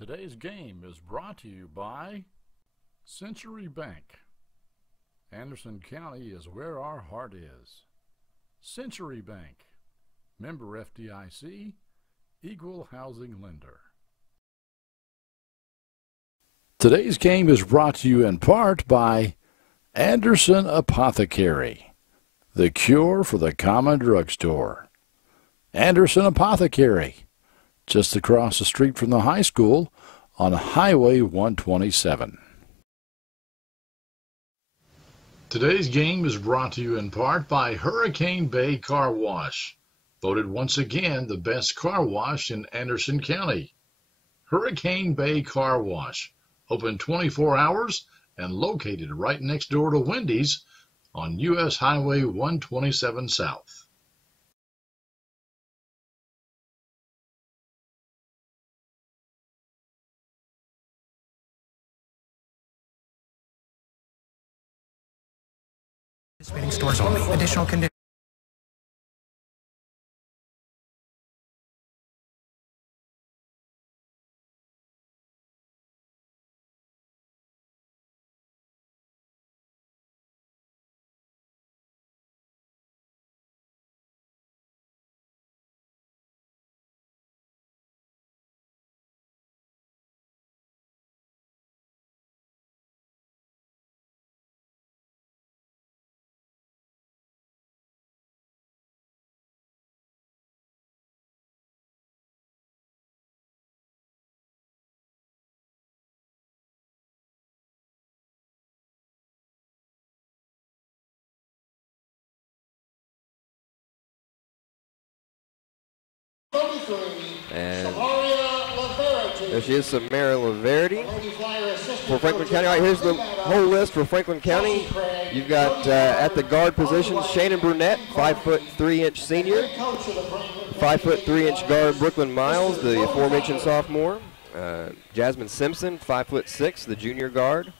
Today's game is brought to you by Century Bank. Anderson County is where our heart is. Century Bank, member FDIC, equal housing lender. Today's game is brought to you in part by Anderson Apothecary, the cure for the common drugstore. Anderson Apothecary, just across the street from the high school on Highway 127. Today's game is brought to you in part by Hurricane Bay Car Wash, voted once again the best car wash in Anderson County. Hurricane Bay Car Wash, open 24 hours and located right next door to Wendy's on U.S. Highway 127 South. Participating stores only. Additional conditions. And there she is, Samara Laverty for Franklin County. All right, here's the whole list for Franklin County. You've got at the guard position, Shannon Brunette, 5'3" senior. 5'3" guard, Brooklyn Miles, the aforementioned sophomore. Jasmine Simpson, 5'6", the junior guard.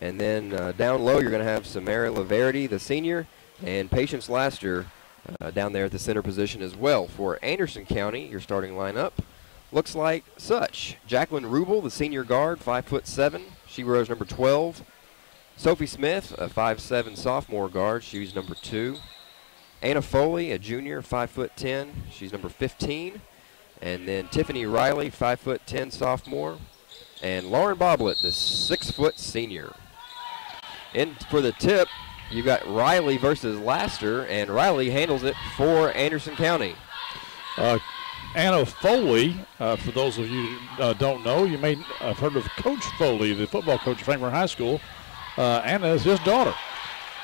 And then down low, you're going to have Samara Laverty, the senior, and Patience Laster down there at the center position as well. For Anderson County, your starting lineup looks like such. Jacqueline Rubel, the senior guard, 5'7". She wears number 12. Sophie Smith, a 5'7" sophomore guard. She's number 2. Anna Foley, a junior, 5'10". She's number 15. And then Tiffany Riley, 5'10" sophomore. And Lauren Boblett, the 6' senior. In for the tip, you've got Riley versus Laster, and Riley handles it for Anderson County. Anna Foley, for those of you who don't know, you may have heard of Coach Foley, the football coach at Franklin High School. Anna is his daughter.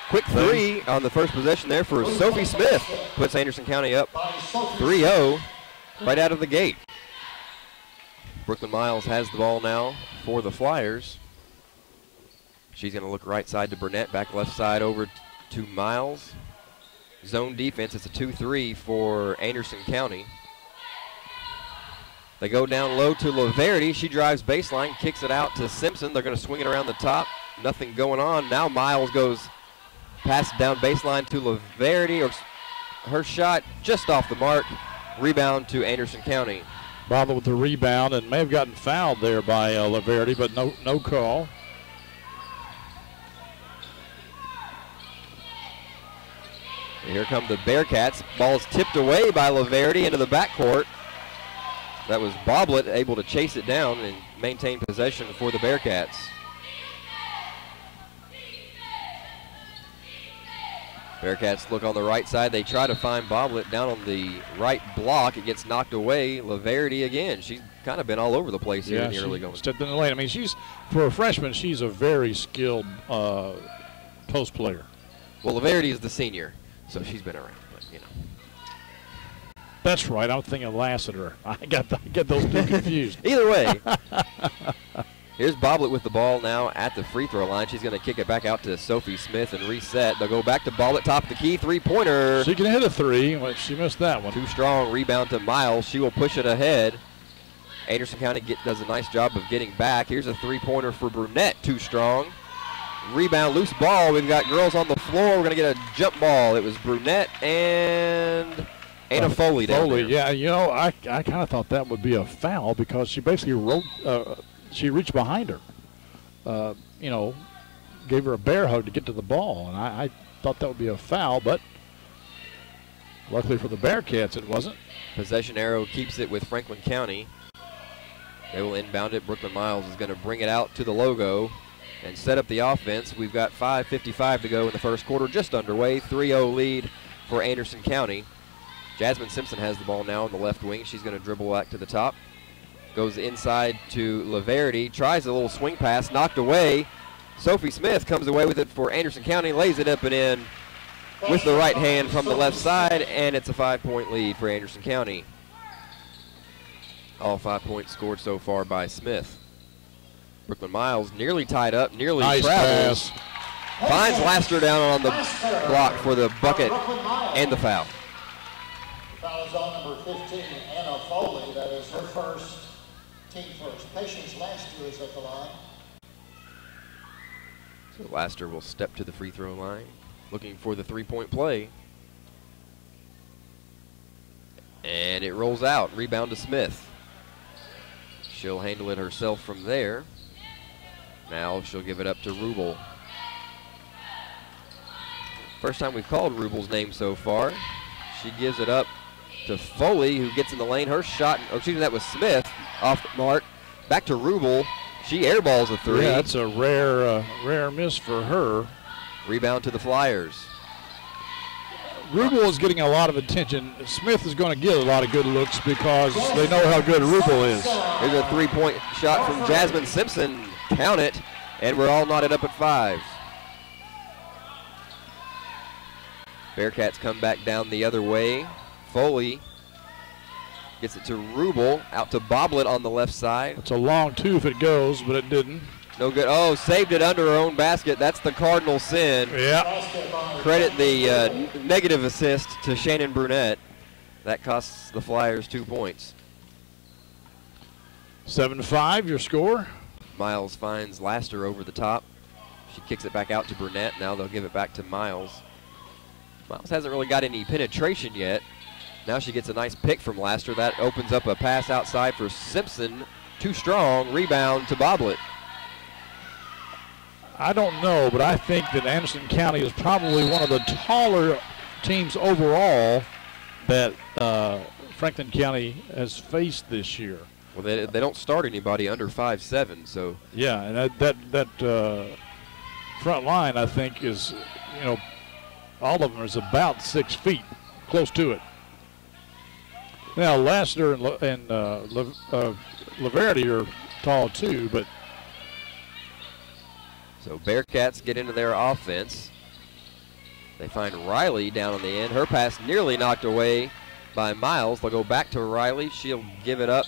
Quick three on the first possession there for Sophie Smith. Puts Anderson County up 3-0 right out of the gate. Brooklyn Miles has the ball now for the Flyers. She's going to look right side to Burnett, back left side over to Miles. Zone defense, it's a 2-3 for Anderson County. They go down low to Laverty. She drives baseline, kicks it out to Simpson. They're going to swing it around the top. Nothing going on. Now Miles goes pass down baseline to Laverty. Her shot just off the mark. Rebound to Anderson County. Bothered with the rebound and may have gotten fouled there by Laverty, but no call. And here come the Bearcats. Ball's tipped away by Laverty into the backcourt. That was Boblett able to chase it down and maintain possession for the Bearcats. Bearcats look on the right side. They try to find Boblett down on the right block. It gets knocked away. Laverty again. She's kind of been all over the place here in the early going. Stepped in the lane. I mean, for a freshman, she's a very skilled post player. Well, Laverty is the senior, so she's been around, but you know. That's right. I'm thinking Lassiter. I get those two confused. Either way, here's Boblett with the ball now at the free throw line. She's going to kick it back out to Sophie Smith and reset. They'll go back to Boblett, top of the key, three-pointer. She can hit a three, but she missed that one. Too strong, rebound to Miles. She will push it ahead. Anderson County does a nice job of getting back. Here's a three-pointer for Brunette, too strong. Rebound, loose ball. We've got girls on the floor. We're going to get a jump ball. It was Brunette and Anna Foley down there. Yeah, you know, I kind of thought that would be a foul because she basically she reached behind her, you know, gave her a bear hug to get to the ball, and I thought that would be a foul, but luckily for the Bearcats, it wasn't. Possession arrow keeps it with Franklin County. They will inbound it. Brooklyn Miles is going to bring it out to the logo and set up the offense. We've got 5:55 to go in the first quarter, just underway. 3-0 lead for Anderson County. Jasmine Simpson has the ball now on the left wing. She's going to dribble back to the top. Goes inside to Laverty. Tries a little swing pass, knocked away. Sophie Smith comes away with it for Anderson County, lays it up and in with the right hand from the left side, and it's a 5-point lead for Anderson County. All 5 points scored so far by Smith. Brooklyn Miles nearly tied up, nearly nice travels. pass. Finds Laster down on the block for the bucket and the foul. Foul is on number 15, Anna Foley. That is her first, team first. Patience Laster is at the line. So Laster will step to the free throw line, looking for the three-point play. And it rolls out. Rebound to Smith. She'll handle it herself from there. Now she'll give it up to Rubel. First time we've called Rubel's name so far. She gives it up to Foley, who gets in the lane. Her shot, oh, excuse me, that was Smith off the mark. Back to Rubel. She airballs a three. Yeah, that's a rare miss for her. Rebound to the Flyers. Rubel is getting a lot of attention. Smith is going to get a lot of good looks because they know how good Rubel is. Here's a three-point shot from Jasmine Simpson. Count it, and we're all knotted up at 5. Bearcats come back down the other way. Foley gets it to Rubel, out to Boblet on the left side. It's a long two if it goes, but it didn't. No good. Oh, saved it under her own basket. That's the cardinal sin. Yeah. Credit the negative assist to Shannon Brunette. That costs the Flyers 2 points. 7-5, your score. Miles finds Laster over the top. She kicks it back out to Brunette. Now they'll give it back to Miles. Miles hasn't really got any penetration yet. Now she gets a nice pick from Laster. That opens up a pass outside for Simpson. Too strong. Rebound to Boblet. I don't know, but I think that Anderson County is probably one of the taller teams overall that Franklin County has faced this year. Well, they don't start anybody under 5'7", so. Yeah, and that front line, I think, is, you know, all of them is about 6 feet, close to it. Now, Lassiter and Laverty are tall too, but. So Bearcats get into their offense. They find Riley down on the end. Her pass nearly knocked away by Miles. They'll go back to Riley. She'll give it up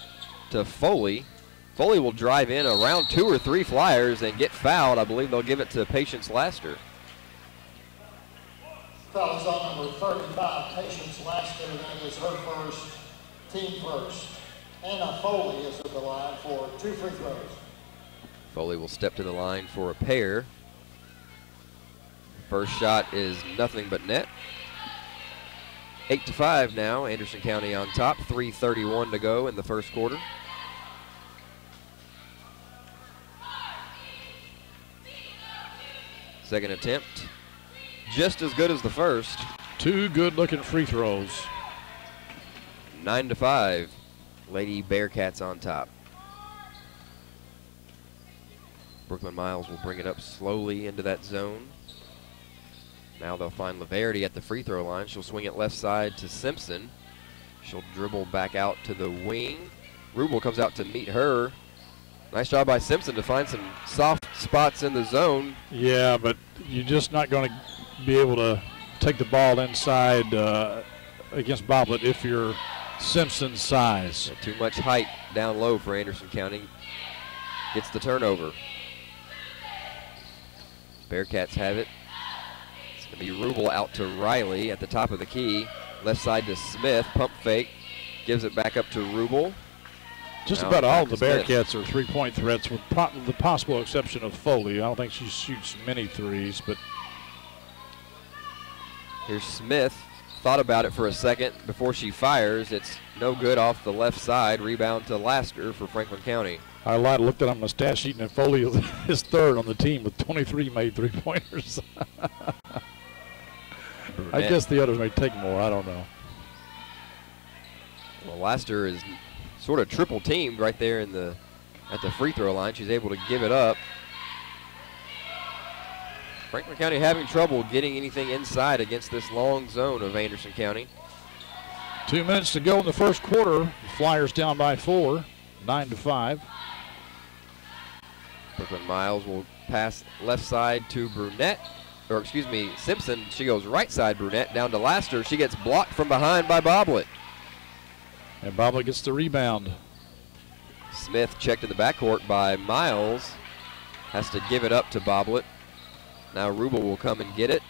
to Foley. Foley will drive in around 2 or 3 Flyers and get fouled. I believe they'll give it to Patience Laster. Foul is on number 35, Patience Laster. That is her first, team first. Anna Foley is at the line for 2 free throws. Foley will step to the line for a pair. First shot is nothing but net. 8-5 now. Anderson County on top. 3:31 to go in the first quarter. Second attempt, just as good as the first. 2 good-looking free throws. 9-5. Lady Bearcats on top. Brooklyn Miles will bring it up slowly into that zone. Now they'll find Laverty at the free throw line. She'll swing it left side to Simpson. She'll dribble back out to the wing. Rubel comes out to meet her. Nice job by Simpson to find some soft spots in the zone. Yeah, but you're just not going to be able to take the ball inside against Boblet if you're Simpson's size. Too much height down low for Anderson County. Gets the turnover. Bearcats have it. It's going to be Rubel out to Riley at the top of the key. Left side to Smith. Pump fake. Gives it back up to Rubel. Just now about all the Smith. Bearcats are three-point threats with the possible exception of Foley. I don't think she shoots many threes, but. Here's Smith thought about it for a second before she fires. It's no good off the left side. Rebound to Lasker for Franklin County. I lied, looked at it on my stat sheet, and Foley is third on the team with 23 made three-pointers. I guess the others may take more. I don't know. Well, Lasker is sort of triple teamed right there at the free throw line. She's able to give it up. Franklin County having trouble getting anything inside against this long zone of Anderson County. 2 minutes to go in the first quarter. The Flyers down by 4, 9-5. Brooklyn Miles will pass left side to Brunette, or excuse me, Simpson. She goes right side Brunette down to Laster. She gets blocked from behind by Boblet. And Boblet gets the rebound. Smith checked in the backcourt by Miles. Has to give it up to Boblet. Now Rubel will come and get it.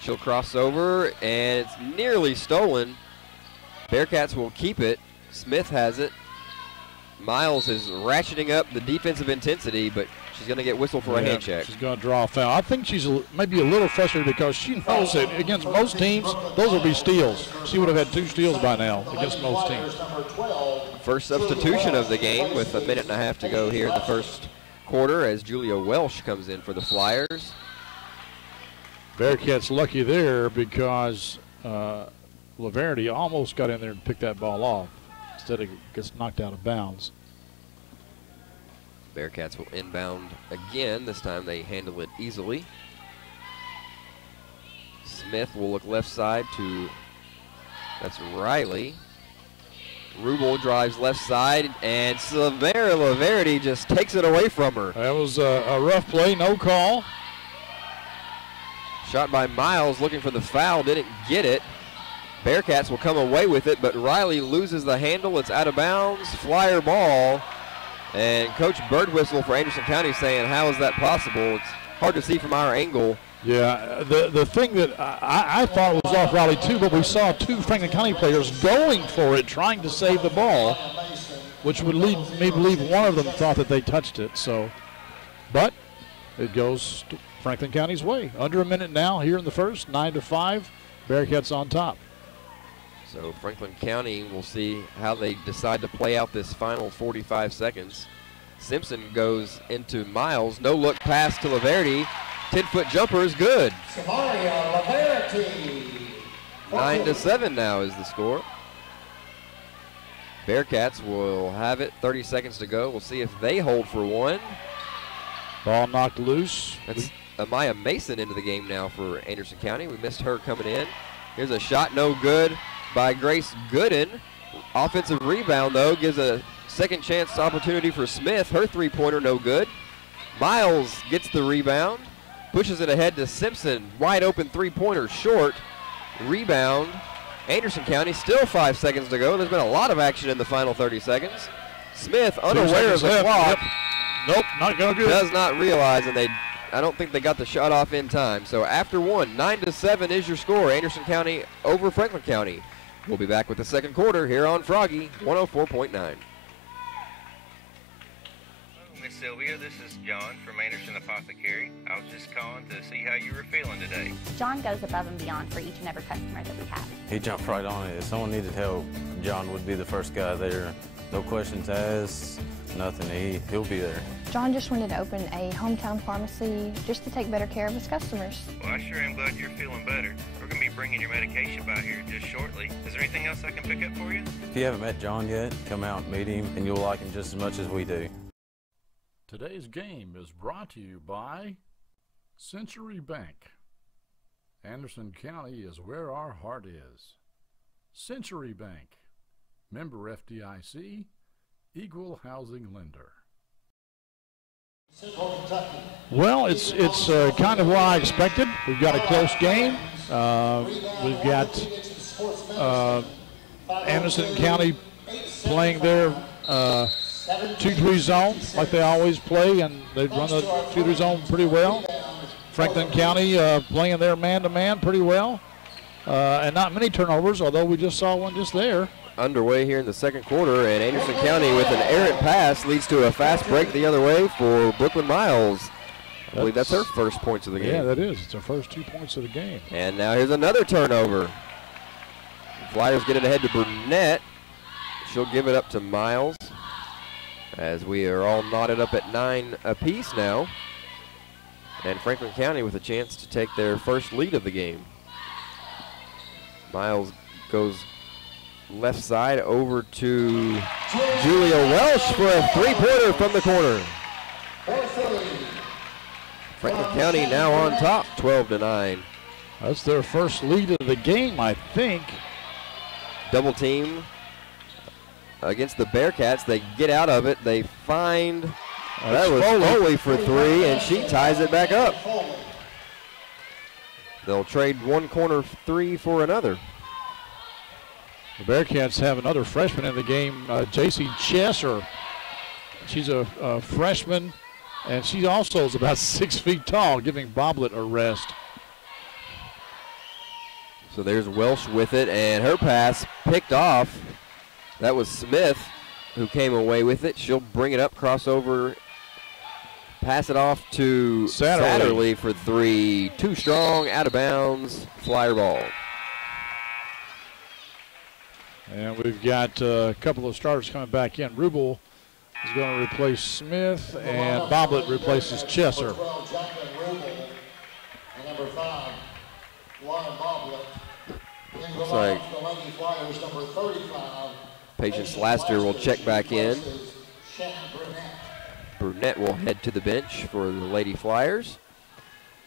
She'll cross over, and it's nearly stolen. Bearcats will keep it. Smith has it. Miles is ratcheting up the defensive intensity, but she's going to get whistled for a hand check. She's going to draw a foul. I think she's maybe a little frustrated because she knows that against most teams, those will be steals. She would have had 2 steals by now against most teams. First substitution of the game with a minute and a half to go here in the first quarter as Julia Welsh comes in for the Flyers. Bearcats lucky there because Laverty almost got in there and picked that ball off. Instead it gets knocked out of bounds. Bearcats will inbound again. This time they handle it easily. Smith will look left side to, that's Riley. Rubel drives left side, and Samara Laverty just takes it away from her. That was a rough play, no call. Shot by Miles, looking for the foul, didn't get it. Bearcats will come away with it, but Riley loses the handle. It's out of bounds, Flyer ball. And Coach Birdwhistle for Anderson County saying, how is that possible? It's hard to see from our angle. Yeah, the thing that I thought was off Riley too, but we saw 2 Franklin County players going for it, trying to save the ball, which would lead me to believe one of them thought that they touched it. So, but it goes to Franklin County's way. Under a minute now here in the first, 9-5, Bearcats on top. So Franklin County will see how they decide to play out this final 45 seconds. Simpson goes into Miles. No look pass to Laverty. 10-foot jumper is good. 9-7 now is the score. Bearcats will have it. 30 seconds to go. We'll see if they hold for one. Ball knocked loose. That's Amaya Mason into the game now for Anderson County. We missed her coming in. Here's a shot, no good by Grace Gooden. Offensive rebound, though, gives a second chance opportunity for Smith. Her three-pointer, no good. Miles gets the rebound, pushes it ahead to Simpson. Wide open three-pointer, short. Rebound. Anderson County, still 5 seconds to go. There's been a lot of action in the final 30 seconds. Smith, unaware of the clock. Yep. Nope, not going good. Does not realize, and I don't think they got the shot off in time. So after one, 9-7 is your score. Anderson County over Franklin County. We'll be back with the second quarter here on Froggy 104.9. Hello, Miss Sylvia. This is John from Anderson Apothecary. I was just calling to see how you were feeling today. John goes above and beyond for each and every customer that we have. He jumped right on it. If someone needed help, John would be the first guy there. No questions asked, nothing. He'll be there. John just wanted to open a hometown pharmacy just to take better care of his customers. Well, I sure am glad you're feeling better. We're going to be bringing your medication by here just shortly. Is there anything else I can pick up for you? If you haven't met John yet, come out and meet him, and you'll like him just as much as we do. Today's game is brought to you by Century Bank. Anderson County is where our heart is. Century Bank, member FDIC, equal housing lender. Well, it's kind of what I expected. We've got a close game. We've got Anderson County playing their 2-3 zone like they always play, and they run the 2-3 zone pretty well. Franklin County playing their man-to-man pretty well, and not many turnovers, although we just saw one just there. Underway here in the second quarter, and Anderson County with an errant pass leads to a fast break the other way for Brooklyn Miles. I believe that's her first points of the game. Yeah, that is. It's her first 2 points of the game. And now here's another turnover. Flyers get it ahead to Burnett. She'll give it up to Miles, as we are all knotted up at 9 apiece now. And Franklin County with a chance to take their first lead of the game. Miles goes left side over to Julia Welsh for a three-pointer from the corner. Franklin County now on top, 12-9. That's their first lead of the game, I think. Double team against the Bearcats. They get out of it. They find, that was Foley for three, and she ties it back up. They'll trade one corner three for another. The Bearcats have another freshman in the game, J.C. Chesser. She's a freshman, and she also is about 6 feet tall, giving Boblet a rest. So there's Welsh with it, and her pass picked off. That was Smith who came away with it. She'll bring it up, crossover, pass it off to Satterley for three. Too strong, out of bounds, Flyer ball. And we've got a couple of starters coming back in. Rubel is going to replace Smith, and Boblet replaces Chesser. Looks like Patience Laster will check back in. Burnett will head to the bench for the Lady Flyers.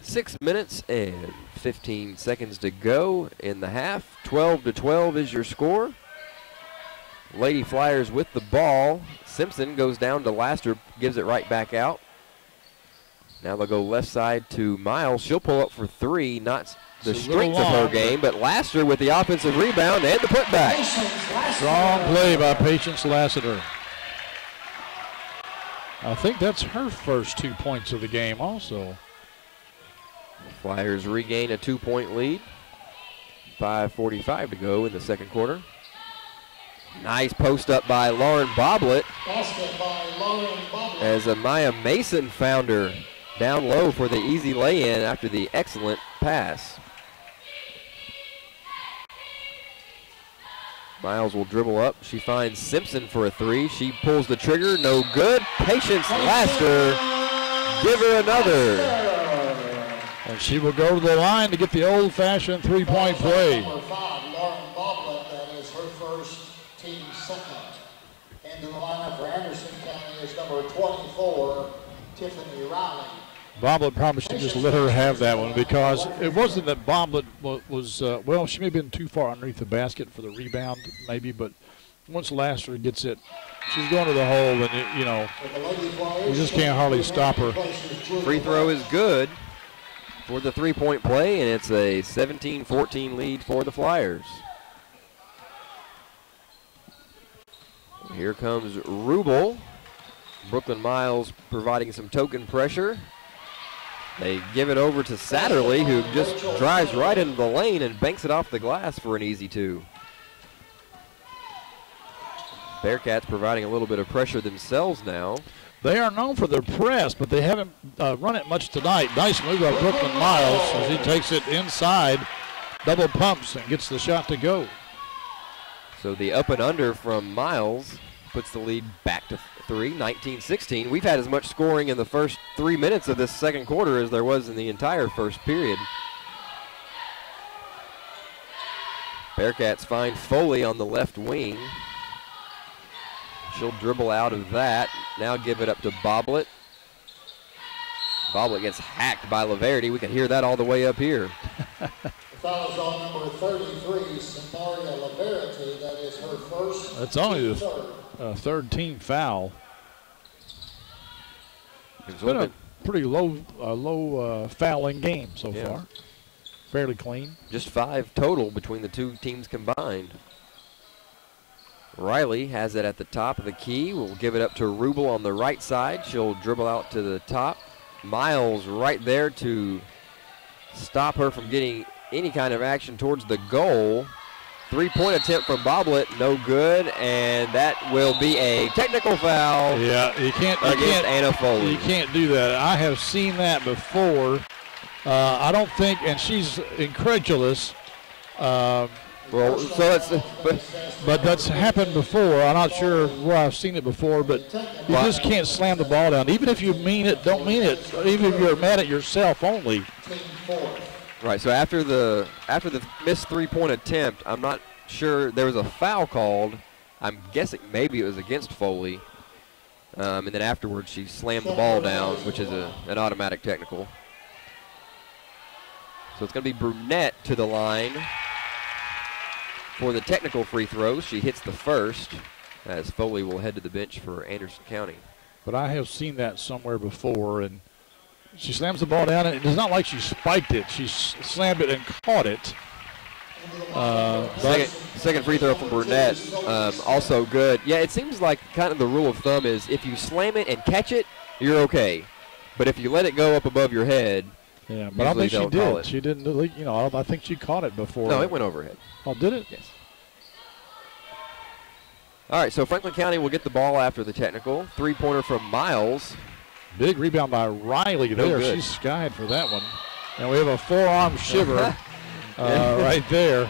6 minutes and 15 seconds to go in the half. 12-12 is your score. Lady Flyers with the ball. Simpson goes down to Laster, gives it right back out. Now they'll go left side to Miles. She'll pull up for three, not the strength of her game, but Laster with the offensive rebound and the putback. Strong play by Patience Lassiter. I think that's her first 2 points of the game also. Flyers regain a 2-point lead. 5:45 to go in the second quarter. Nice post up by Lauren Boblet. As Maya Mason found her down low for the easy lay-in after the excellent pass. Miles will dribble up. She finds Simpson for a three. She pulls the trigger, no good. Patience Laster, give her another. And she will go to the line to get the old-fashioned three-point play. Number 5, Lauren Boblet, that is her first, team second. Into the lineup for Anderson County is number 24, Tiffany Riley. Boblet probably should just let her have that one, because it wasn't that Boblet was, well, she may have been too far underneath the basket for the rebound, maybe, but once Laster gets it, she's going to the hole, and, you know, you just can't hardly stop her. Free throw is good for the three-point play, and it's a 17-14 lead for the Flyers. Here comes Rubel. Brooklyn Miles providing some token pressure. They give it over to Satterley, who just drives right into the lane and banks it off the glass for an easy two. Bearcats providing a little bit of pressure themselves now. They are known for their press, but they haven't run it much tonight. Nice move by Brooklyn Miles as he takes it inside, double pumps, and gets the shot to go. So the up and under from Miles puts the lead back to three, 19-16. We've had as much scoring in the first 3 minutes of this second quarter as there was in the entire first period. Bearcats find Foley on the left wing. She'll dribble out of that. Now give it up to Boblet. Boblet gets hacked by Laverty. We can hear that all the way up here. The foul is on number 33, Samaria Laverty. That is her first. That's only the third team foul. It's been a pretty low fouling game so far. Fairly clean. Just 5 total between the two teams combined. Riley has it at the top of the key. We'll give it up to Rubel on the right side. She'll dribble out to the top. Miles right there to stop her from getting any kind of action towards the goal. 3-point attempt from Boblet, no good, and that will be a technical foul. Yeah, against Anna Foley. You can't do that. I have seen that before. I don't think, and she's incredulous. Well, so that's but that's happened before. I'm not sure where I've seen it before, but you just can't slam the ball down, even if you mean it, don't mean it, even if you're mad at yourself only. Right. So after the missed 3-point attempt, I'm not sure there was a foul called. I'm guessing maybe it was against Foley, and then afterwards she slammed the ball down, which is an automatic technical. So it's going to be Brunette to the line for the technical free throws. She hits the first, as Foley will head to the bench for Anderson County. But I have seen that somewhere before, and she slams the ball down, and it's not like she spiked it. She slammed it and caught it. Second free throw from Brunette, also good. Yeah, it seems like kind of the rule of thumb is if you slam it and catch it, you're okay. But if you let it go up above your head, yeah, but I think she did. She didn't, you know, I think she caught it before. No, it went overhead. Oh, did it? Yes. All right, so Franklin County will get the ball after the technical. 3-pointer from Miles. Big rebound by Riley there. She's skied for that one. And we have a forearm shiver right there.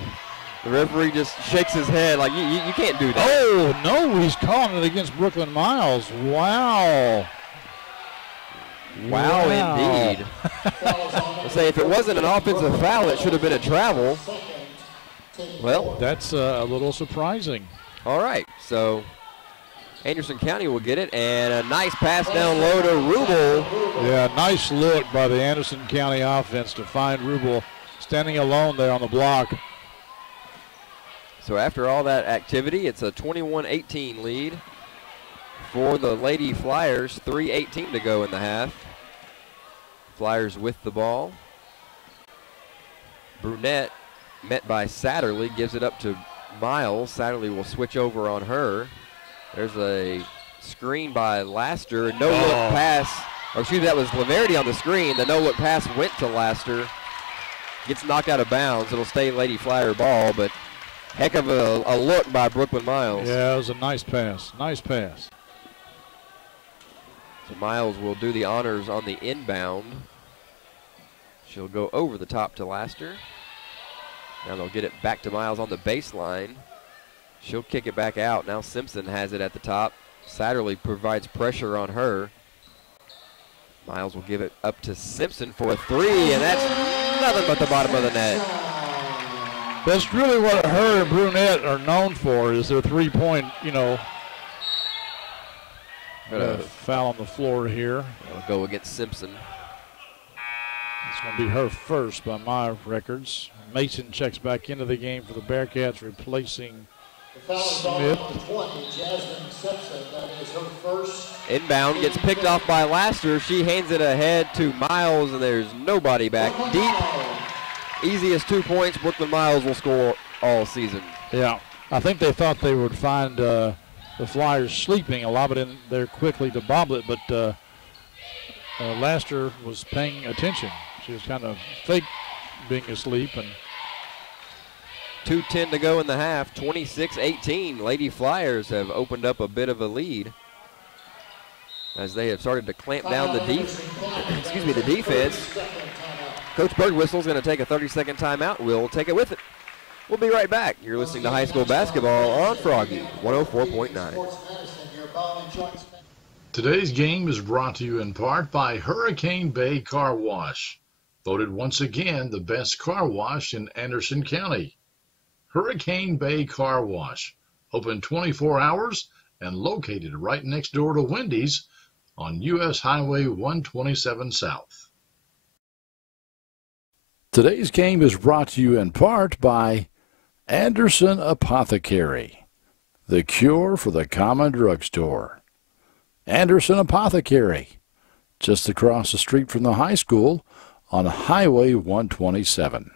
The referee just shakes his head like, you can't do that. Oh, no, he's calling it against Brooklyn Miles. Wow. Wow, indeed. I'll say if it wasn't an offensive foul, it should have been a travel. Well, that's a little surprising. All right, so Anderson County will get it, and a nice pass down low to Rubel. Yeah, nice look by the Anderson County offense to find Rubel standing alone there on the block. So after all that activity, it's a 21-18 lead for the Lady Flyers. 3:18 to go in the half. Flyers with the ball. Brunette, met by Satterley, gives it up to Miles. Satterley will switch over on her. There's a screen by Laster. No-look pass. Or excuse me, that was Laverty on the screen. The no-look pass went to Laster. Gets knocked out of bounds. It'll stay Lady Flyer ball, but heck of a look by Brooklyn Miles. Yeah, it was a nice pass. Nice pass. So Miles will do the honors on the inbound. She'll go over the top to Laster. Now they'll get it back to Miles on the baseline. She'll kick it back out. Now Simpson has it at the top. Satterley provides pressure on her. Miles will give it up to Simpson for a three, and that's nothing but the bottom of the net. That's really what her and Brunette are known for, is their three-point, you know. Foul on the floor here. It'll go against Simpson. It's going to be her first by my records. Mason checks back into the game for the Bearcats, replacing Smith. Inbound gets picked off by Laster. She hands it ahead to Miles, and there's nobody back deep. Easiest 2 points Brooklyn Miles will score all season. Yeah, I think they thought they would find the Flyers sleeping and lob it in there quickly to bobble it, but Laster was paying attention. She was kind of fake being asleep. And 2:10 to go in the half, 26-18. Lady Flyers have opened up a bit of a lead as they have started to clamp down the defense. Coach Birdwhistle's going to take a 30-second timeout. We'll take it with it. We'll be right back. You're listening to high school basketball on Froggy 104.9. Today's game is brought to you in part by Hurricane Bay Car Wash, voted once again the best car wash in Anderson County. Hurricane Bay Car Wash, open 24 hours and located right next door to Wendy's on U.S. Highway 127 South. Today's game is brought to you in part by Anderson Apothecary, the cure for the common drugstore. Anderson Apothecary, just across the street from the high school on Highway 127.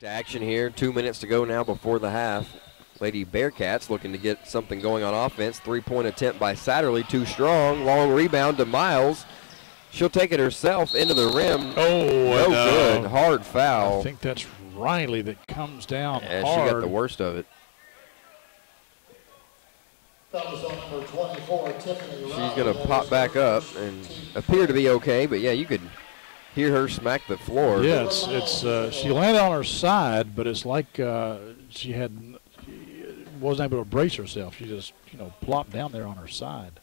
To action here, 2 minutes to go now before the half. Lady Bearcats looking to get something going on offense. 3-point attempt by Satterley, too strong. Long rebound to Miles. She'll take it herself into the rim. Oh, no good. Hard foul. I think that's Riley that comes down hard. She got the worst of it. She's going to pop back up and appear to be okay, but yeah, you could hear her smack the floor. Yeah, she landed on her side, but it's like she wasn't able to brace herself. She just, plopped down there on her side.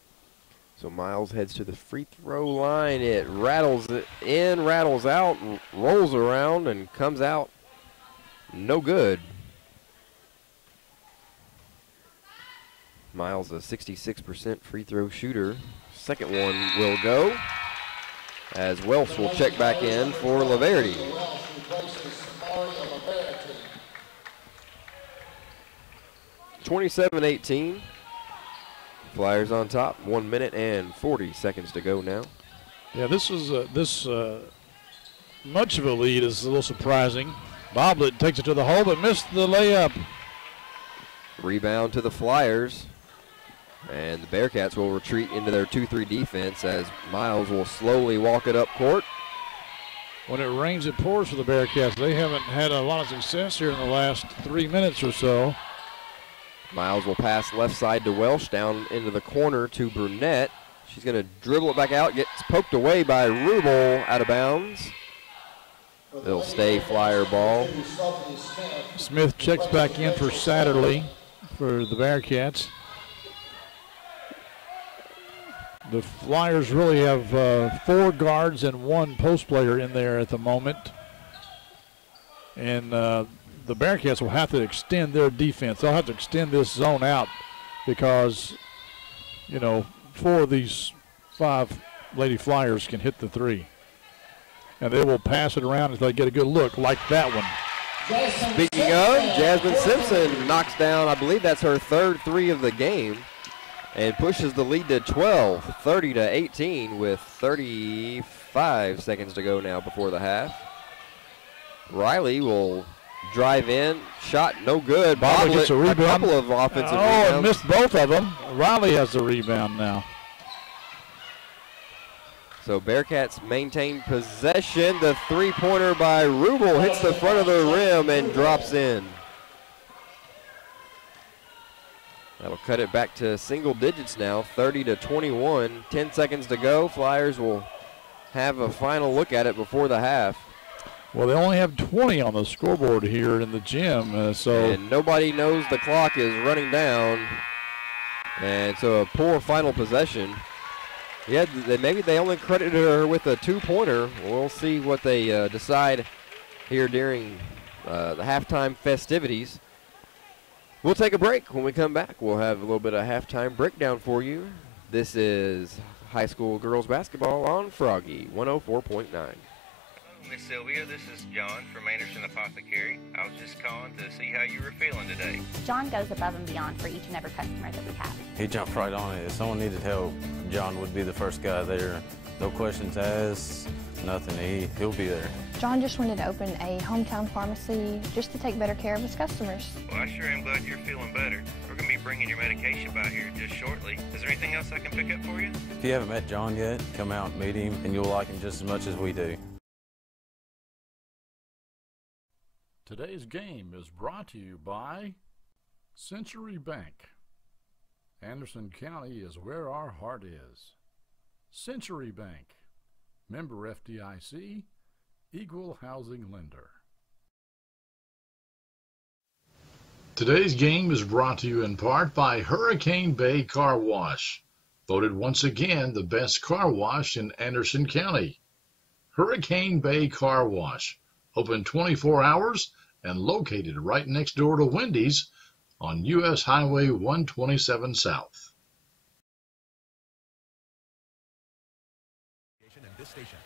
So Miles heads to the free throw line. It rattles in, rattles out, rolls around, and comes out no good. Miles, a 66% free throw shooter. Second one will go, as Welsh will check back in for Laverty. 27-18. Flyers on top. 1 minute and 40 seconds to go now. Yeah, this much of a lead is a little surprising. Boblet takes it to the hole, but missed the layup. Rebound to the Flyers. And the Bearcats will retreat into their 2-3 defense as Miles will slowly walk it up court. When it rains, it pours for the Bearcats. They haven't had a lot of success here in the last 3 minutes or so. Miles will pass left side to Welsh, down into the corner to Brunette. She's going to dribble it back out, gets poked away by Rubel, out of bounds. It'll stay Flyer ball. Smith checks back in for Satterley for the Bearcats. The Flyers really have 4 guards and 1 post player in there at the moment. And the Bearcats will have to extend their defense. They'll have to extend this zone out because, 4 of these 5 Lady Flyers can hit the 3. And they will pass it around until they get a good look like that one. Speaking of, Jasmine Simpson knocks down, I believe that's her 3rd 3 of the game, and pushes the lead to 12, 30-18 with 35 seconds to go now before the half. Riley will drive in, shot no good. Boblet gets a rebound. A couple of offensive rebounds. And missed both of them. Riley has the rebound now. So Bearcats maintain possession. The 3-pointer by Rubel hits the front of the rim and drops in. That'll cut it back to single digits now, 30-21. 10 seconds to go. Flyers will have a final look at it before the half. Well, they only have 20 on the scoreboard here in the gym, and nobody knows the clock is running down. And so a poor final possession. Yeah, maybe they only credited her with a 2-pointer. We'll see what they decide here during the halftime festivities. We'll take a break. When we come back, we'll have a little bit of halftime breakdown for you. This is high school girls basketball on Froggy 104.9. Miss Sylvia, this is John from Anderson Apothecary. I was just calling to see how you were feeling today. John goes above and beyond for each and every customer that we have. He jumped right on it. If someone needed help, John would be the first guy there. No questions asked, nothing. He'll be there. John just wanted to open a hometown pharmacy just to take better care of his customers. Well, I sure am glad you're feeling better. We're going to be bringing your medication by here just shortly. Is there anything else I can pick up for you? If you haven't met John yet, come out and meet him, and you'll like him just as much as we do. Today's game is brought to you by Century Bank. Anderson County is where our heart is. Century Bank, member FDIC, equal housing lender. Today's game is brought to you in part by Hurricane Bay Car Wash, voted once again the best car wash in Anderson County. Hurricane Bay Car Wash, open 24 hours and located right next door to Wendy's on U.S. Highway 127 South. This station.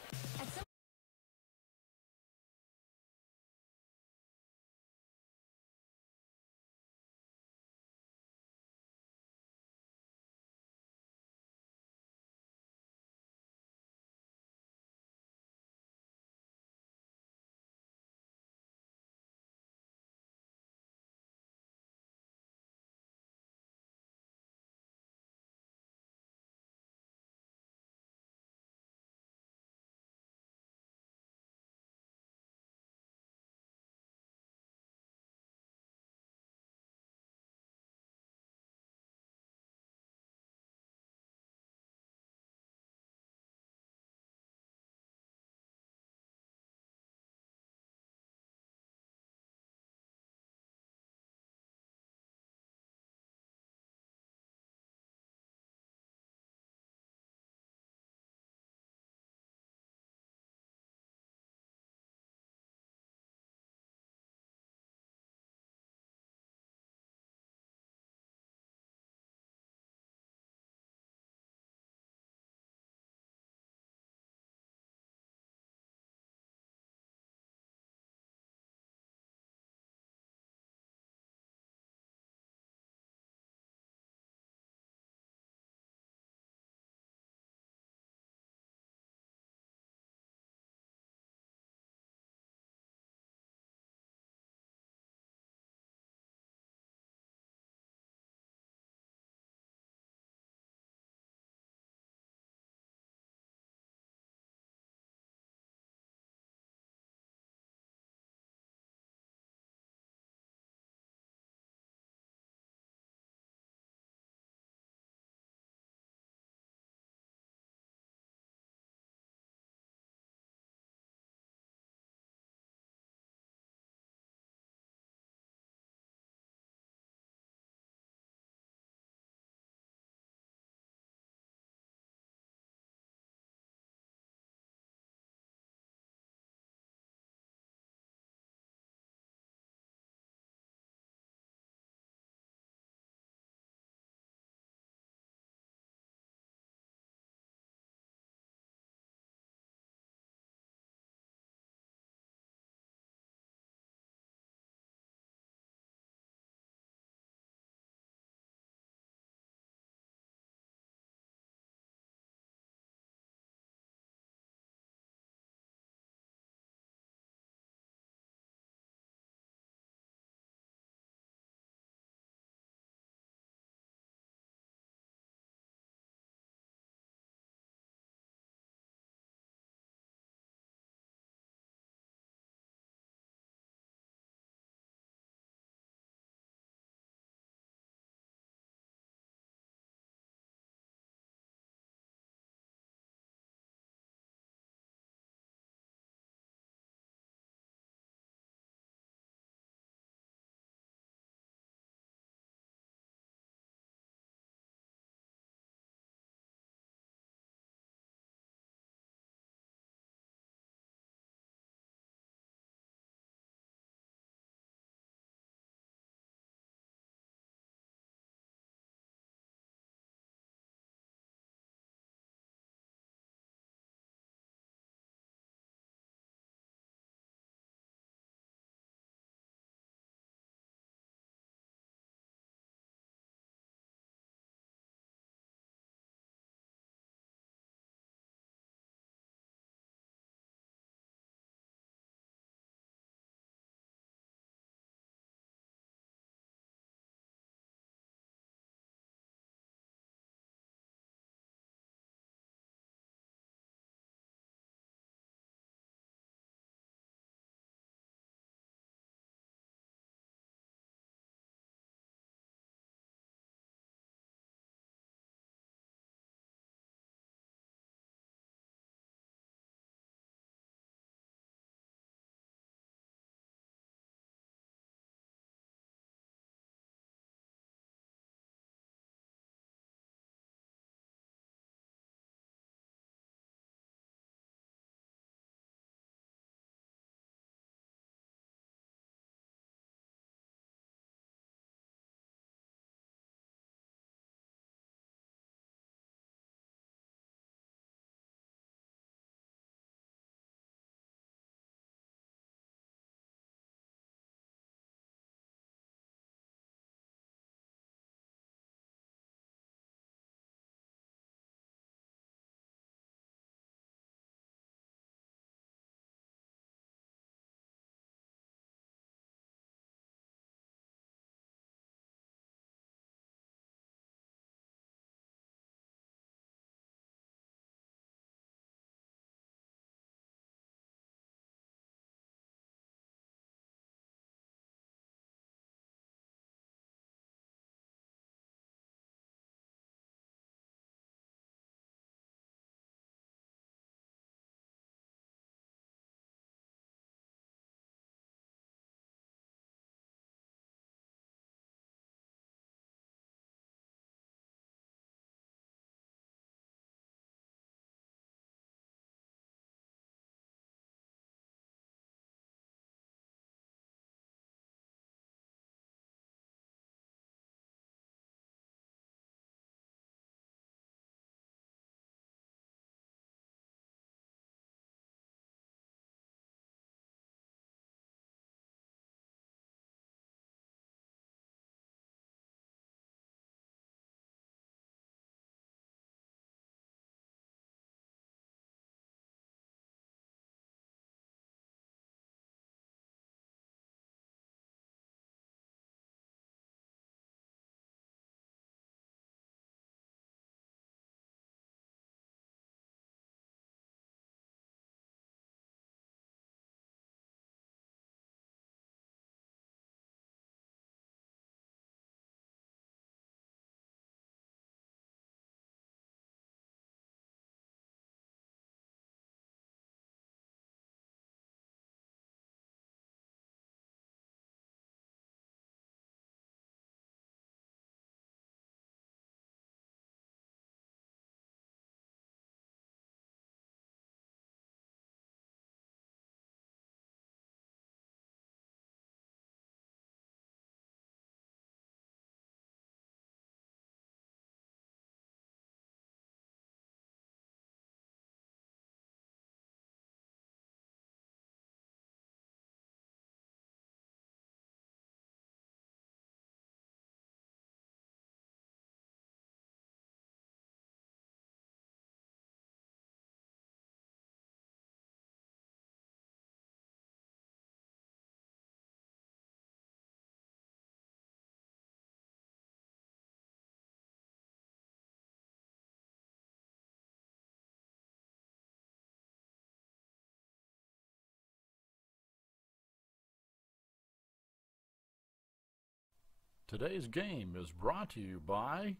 Today's game is brought to you by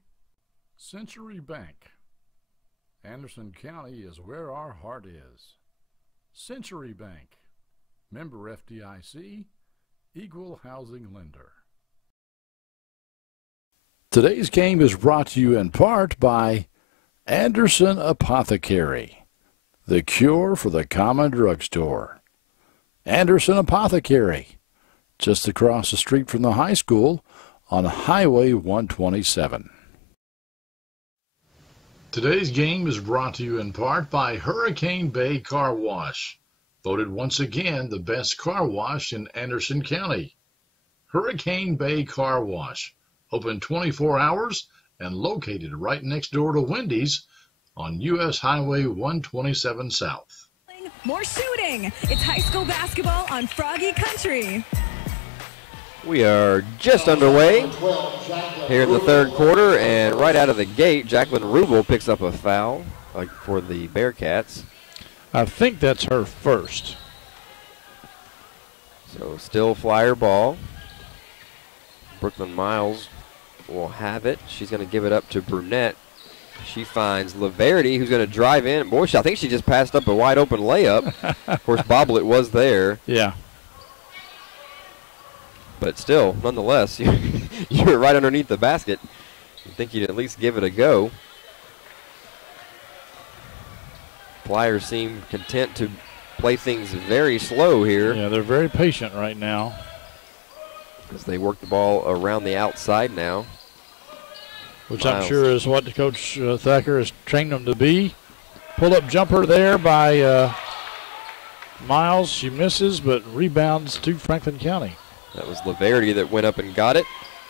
Century Bank. Anderson County is where our heart is. Century Bank, member FDIC, equal housing lender. Today's game is brought to you in part by Anderson Apothecary, the cure for the common drugstore. Anderson Apothecary, just across the street from the high school on Highway 127. Today's game is brought to you in part by Hurricane Bay Car Wash, voted once again the best car wash in Anderson County. Hurricane Bay Car Wash, open 24 hours and located right next door to Wendy's on U.S. Highway 127 South. More shooting. It's high school basketball on Froggy Country. We are just underway here in the third quarter, and right out of the gate, Jacqueline Rubel picks up a foul for the Bearcats. I think that's her first. So still Flyer ball. Brooklyn Miles will have it. She's going to give it up to Brunette. She finds Laverty, who's going to drive in. Boy, I think she just passed up a wide open layup. Of course, Boblet was there. Yeah. But still, nonetheless, you're right underneath the basket. I think you'd at least give it a go. Flyers seem content to play things very slow here. Yeah, they're very patient right now. As they work the ball around the outside now. Which Miles. I'm sure is what Coach Thacker has trained them to be. Pull-up jumper there by Miles. She misses, but rebounds to Franklin County. That was Laverty that went up and got it.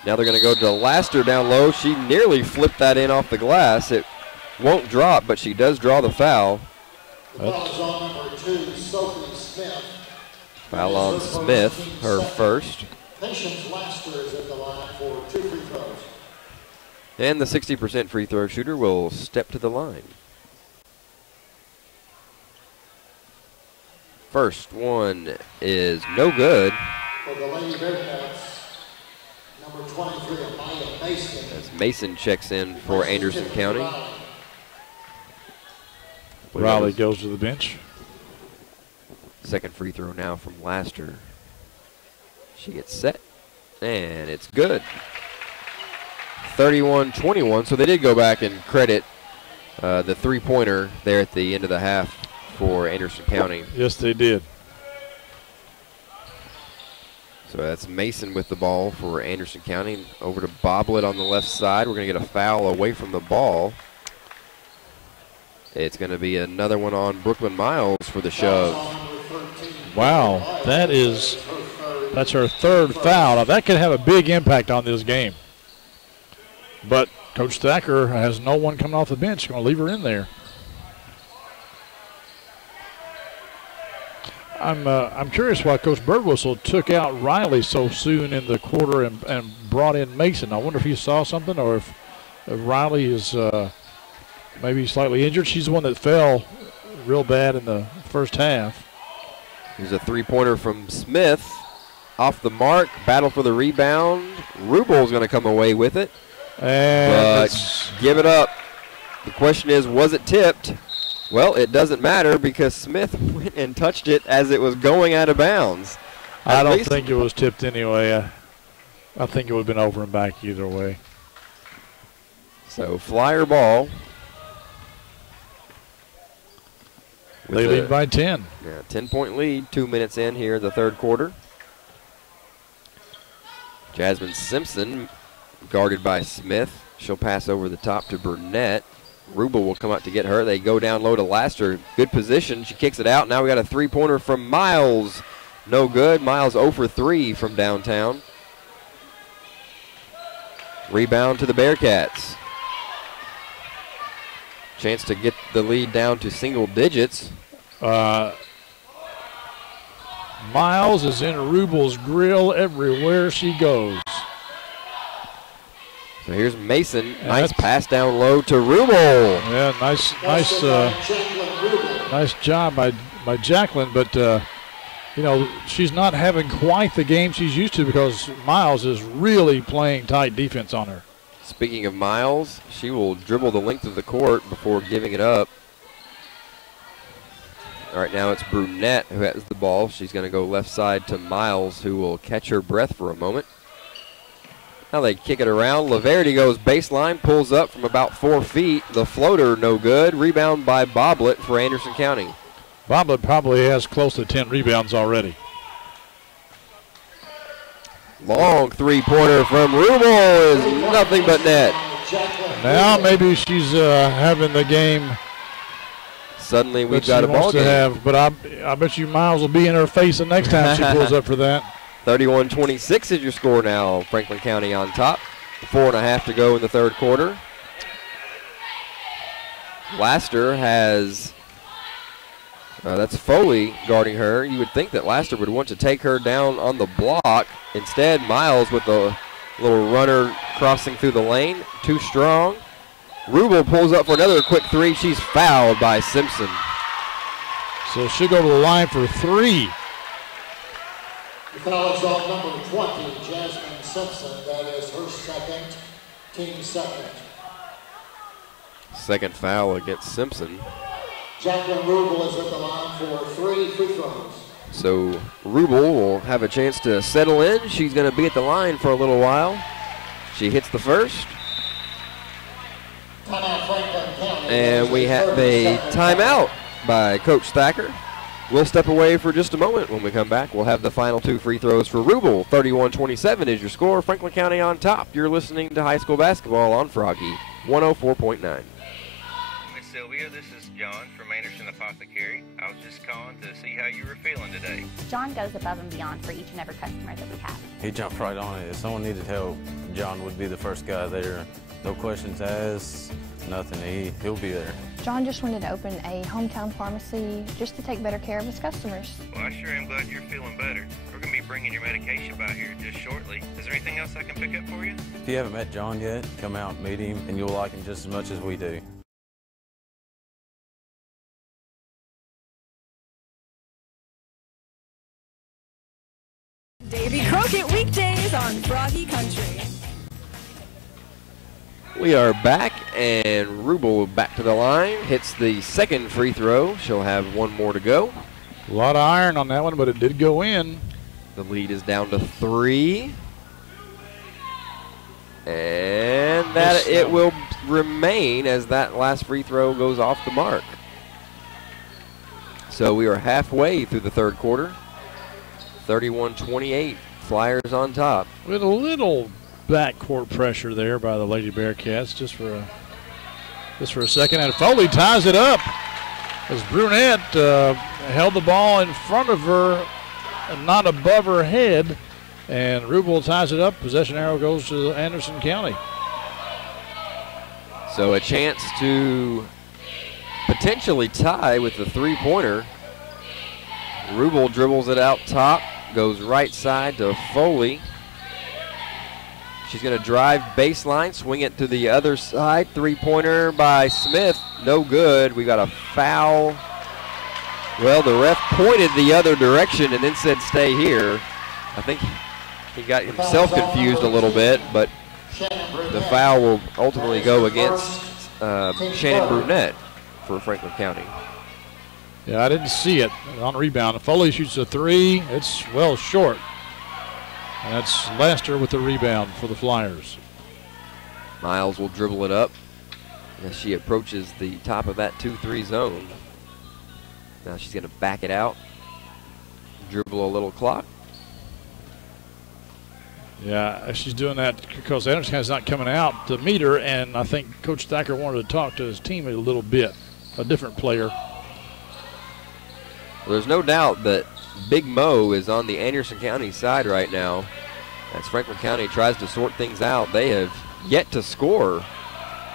Now they're going to go to Laster down low. She nearly flipped that in off the glass. It won't drop, but she does draw the foul. On number 2, Sophie Smith. Foul on Smith, her first. Patience Laster is at the line for 2 free throws. And the 60% free throw shooter will step to the line. First one is no good. For the Lady Bearcats, number 23, Amaya Mason. As Mason checks in for Anderson County. Riley goes to the bench. Second free throw now from Laster. She gets set, and it's good. 31-21, so they did go back and credit the three-pointer there at the end of the half for Anderson County. Yes, they did. So that's Mason with the ball for Anderson County. Over to Boblet on the left side. We're going to get a foul away from the ball. It's going to be another one on Brooklyn Miles for the shove. Wow, that's her third foul. Now that could have a big impact on this game. But Coach Thacker has no one coming off the bench. Going to leave her in there. I'm curious why Coach Birdwhistle took out Riley so soon in the quarter and brought in Mason. I wonder if he saw something or if Riley is maybe slightly injured. She's the one that fell real bad in the first half. Here's a three-pointer from Smith. Off the mark, battle for the rebound. Rubel's going to come away with it. And but give it up. The question is, was it tipped? Well, it doesn't matter because Smith went and touched it as it was going out of bounds. I don't think it was tipped anyway. I think it would have been over and back either way. So Flyer ball. They lead by 10. Yeah, 10-point lead, 2 minutes in here, the third quarter. Jasmine Simpson guarded by Smith. She'll pass over the top to Burnett. Rubel will come out to get her. They go down low to Laster. Good position. She kicks it out. Now we got a three-pointer from Miles. No good. Miles 0 for 3 from downtown. Rebound to the Bearcats. Chance to get the lead down to single digits. Miles is in Rubel's grill everywhere she goes. So here's Mason. Nice pass down low to Rubel. Yeah, nice job by Jacqueline, but you know, she's not having quite the game she's used to because Miles is really playing tight defense on her. Speaking of Miles, she will dribble the length of the court before giving it up. All right, now it's Brunette who has the ball. She's going to go left side to Miles, who will catch her breath for a moment. Now they kick it around. Laverty goes baseline, pulls up from about 4 feet. The floater, no good. Rebound by Boblet for Anderson County. Boblet probably has close to 10 rebounds already. Long three-pointer from Rubel is nothing but net. Now maybe she's having the game. Suddenly we've got a ball game. But I bet you Miles will be in her face the next time she pulls up for that. 31-26 is your score now. Franklin County on top. 4.5 to go in the third quarter. Laster has, that's Foley guarding her. You would think that Laster would want to take her down on the block. Instead, Miles with a little runner crossing through the lane. Too strong. Rubel pulls up for another quick three. She's fouled by Simpson. So she'll go to the line for 3. The foul is on number 20, Jasmine Simpson. That is her second, team second. Second foul against Simpson. Jacqueline Rubel is at the line for 3 free throws. So Rubel will have a chance to settle in. She's going to be at the line for a little while. She hits the first. And we have a timeout by Coach Thacker. We'll step away for just a moment. When we come back, we'll have the final 2 free throws for Rubel. 31-27 is your score. Franklin County on top. You're listening to high school basketball on Froggy 104.9. Miss Sylvia, this is John from Anderson Apothecary. I was just calling to see how you were feeling today. John goes above and beyond for each and every customer that we have. He jumped right on it. If someone needed help, John would be the first guy there. No questions asked, nothing. He'll be there. John just wanted to open a hometown pharmacy just to take better care of his customers. Well, I sure am glad you're feeling better. We're going to be bringing your medication by here just shortly. Is there anything else I can pick up for you? If you haven't met John yet, come out and meet him, and you'll like him just as much as we do. Davy Crockett weekdays on Froggy Country. We are back, and Rubel back to the line. Hits the second free throw. She'll have 1 more to go. A lot of iron on that one, but it did go in. The lead is down to 3. And that it will remain as that last free throw goes off the mark. So we are halfway through the third quarter. 31-28, Flyers on top. With a little backcourt pressure there by the Lady Bearcats just for a second, and Foley ties it up as Brunette held the ball in front of her and not above her head, and Rubel ties it up. Possession arrow goes to Anderson County. So a chance to potentially tie with the three-pointer. Rubel dribbles it out top, goes right side to Foley. She's going to drive baseline, swing it to the other side. Three-pointer by Smith, no good. We got a foul. Well, the ref pointed the other direction and then said stay here. I think he got himself confused a little bit, but the foul will ultimately go against Shannon Brunette for Franklin County. Yeah, I didn't see it on rebound. Foley shoots a 3. It's well short. And that's Laster with the rebound for the Flyers. Miles will dribble it up as she approaches the top of that 2-3 zone. Now she's going to back it out, dribble a little clock. Yeah, she's doing that because Anderson is not coming out to meet her, and I think Coach Thacker wanted to talk to his team a little bit, a different player. Well, there's no doubt that Big Mo is on the Anderson County side right now. As Franklin County tries to sort things out, they have yet to score.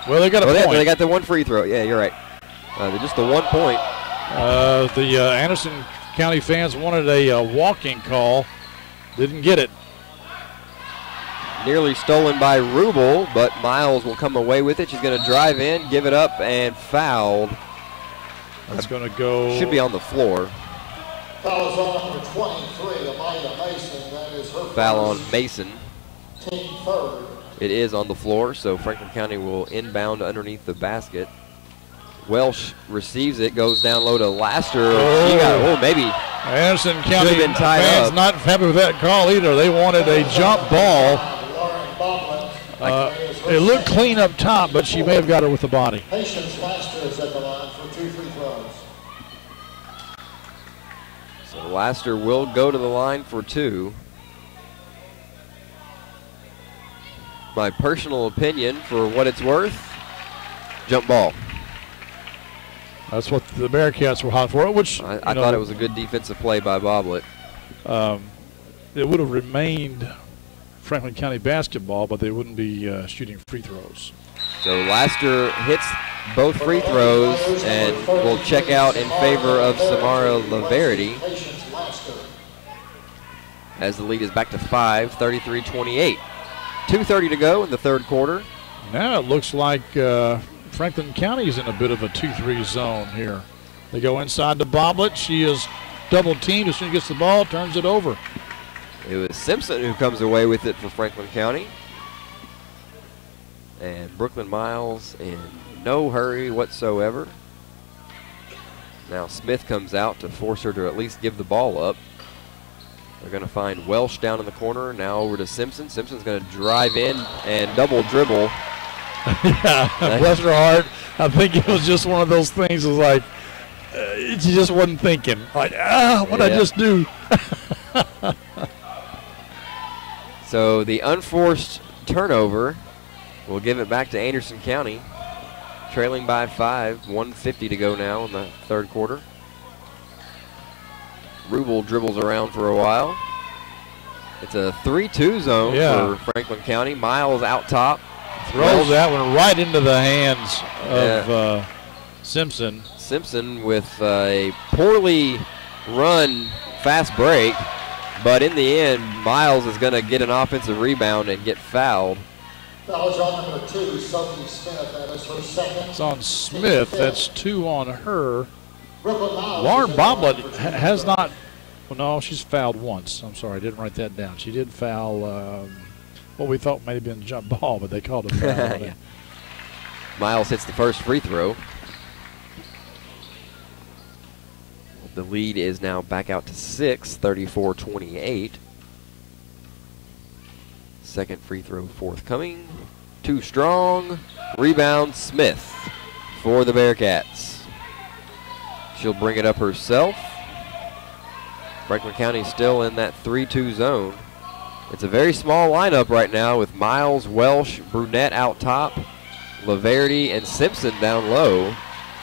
Well, they got a point. They got the 1 free throw. Yeah, you're right. Just the 1 point. The Anderson County fans wanted a walking call. Didn't get it. Nearly stolen by Rubel, but Miles will come away with it. She's going to drive in, give it up, and fouled. That's going to go. Should be on the floor. Foul is on number 23, Amanda Mason. That is her Foul on first, Mason. team third. It is on the floor, so Franklin County will inbound underneath the basket. Welsh receives it, goes down low to Laster. She got, maybe. Anderson County been tied fans up. not happy with that call either. They wanted a jump ball. It looked clean up top, but she may have got it with the body. Patience Laster is at the line for 2 free throws. So Laster will go to the line for 2. My personal opinion, for what it's worth, jump ball. That's what the Bearcats were hot for, which I thought it was a good defensive play by Boblet. It would have remained Franklin County basketball, but they wouldn't be shooting free throws. So Laster hits both free throws and will check out in favor of Samara Laverty as the lead is back to 5, 33-28. 2:30 to go in the third quarter. Now it looks like Franklin County is in a bit of a 2-3 zone here. They go inside to Boblet. She is double teamed. As soon as she gets the ball, turns it over. It was Simpson who comes away with it for Franklin County. And Brooklyn Miles in no hurry whatsoever. Now Smith comes out to force her to at least give the ball up. They're going to find Welsh down in the corner. Now over to Simpson. Simpson's going to drive in and double dribble. Yeah, bless her heart. I think it was just one of those things. It was like, she just wasn't thinking. Like, what'd I just do? So the unforced turnover will give it back to Anderson County. Trailing by 5, 1:50 to go now in the third quarter. Rubel dribbles around for a while. It's a 3-2 zone for Franklin County. Miles out top. Throws that one right into the hands of Simpson. Simpson with a poorly run fast break, but in the end, Miles is going to get an offensive rebound and get fouled. Foul is on number 2, Sophie Smith. That is her second. It's on Smith. That's 2 on her. Miles Lauren Boblet has not. Well, no, she's fouled once. I'm sorry, I didn't write that down. She did foul what we thought might have been a jump ball, but they called it foul. Yeah. Miles hits the first free throw. The lead is now back out to 6, 34-28. Second free throw forthcoming. Too strong. Rebound Smith for the Bearcats. She'll bring it up herself. Franklin County still in that 3-2 zone. It's a very small lineup right now with Miles, Welsh, Brunette out top, Laverty, and Simpson down low.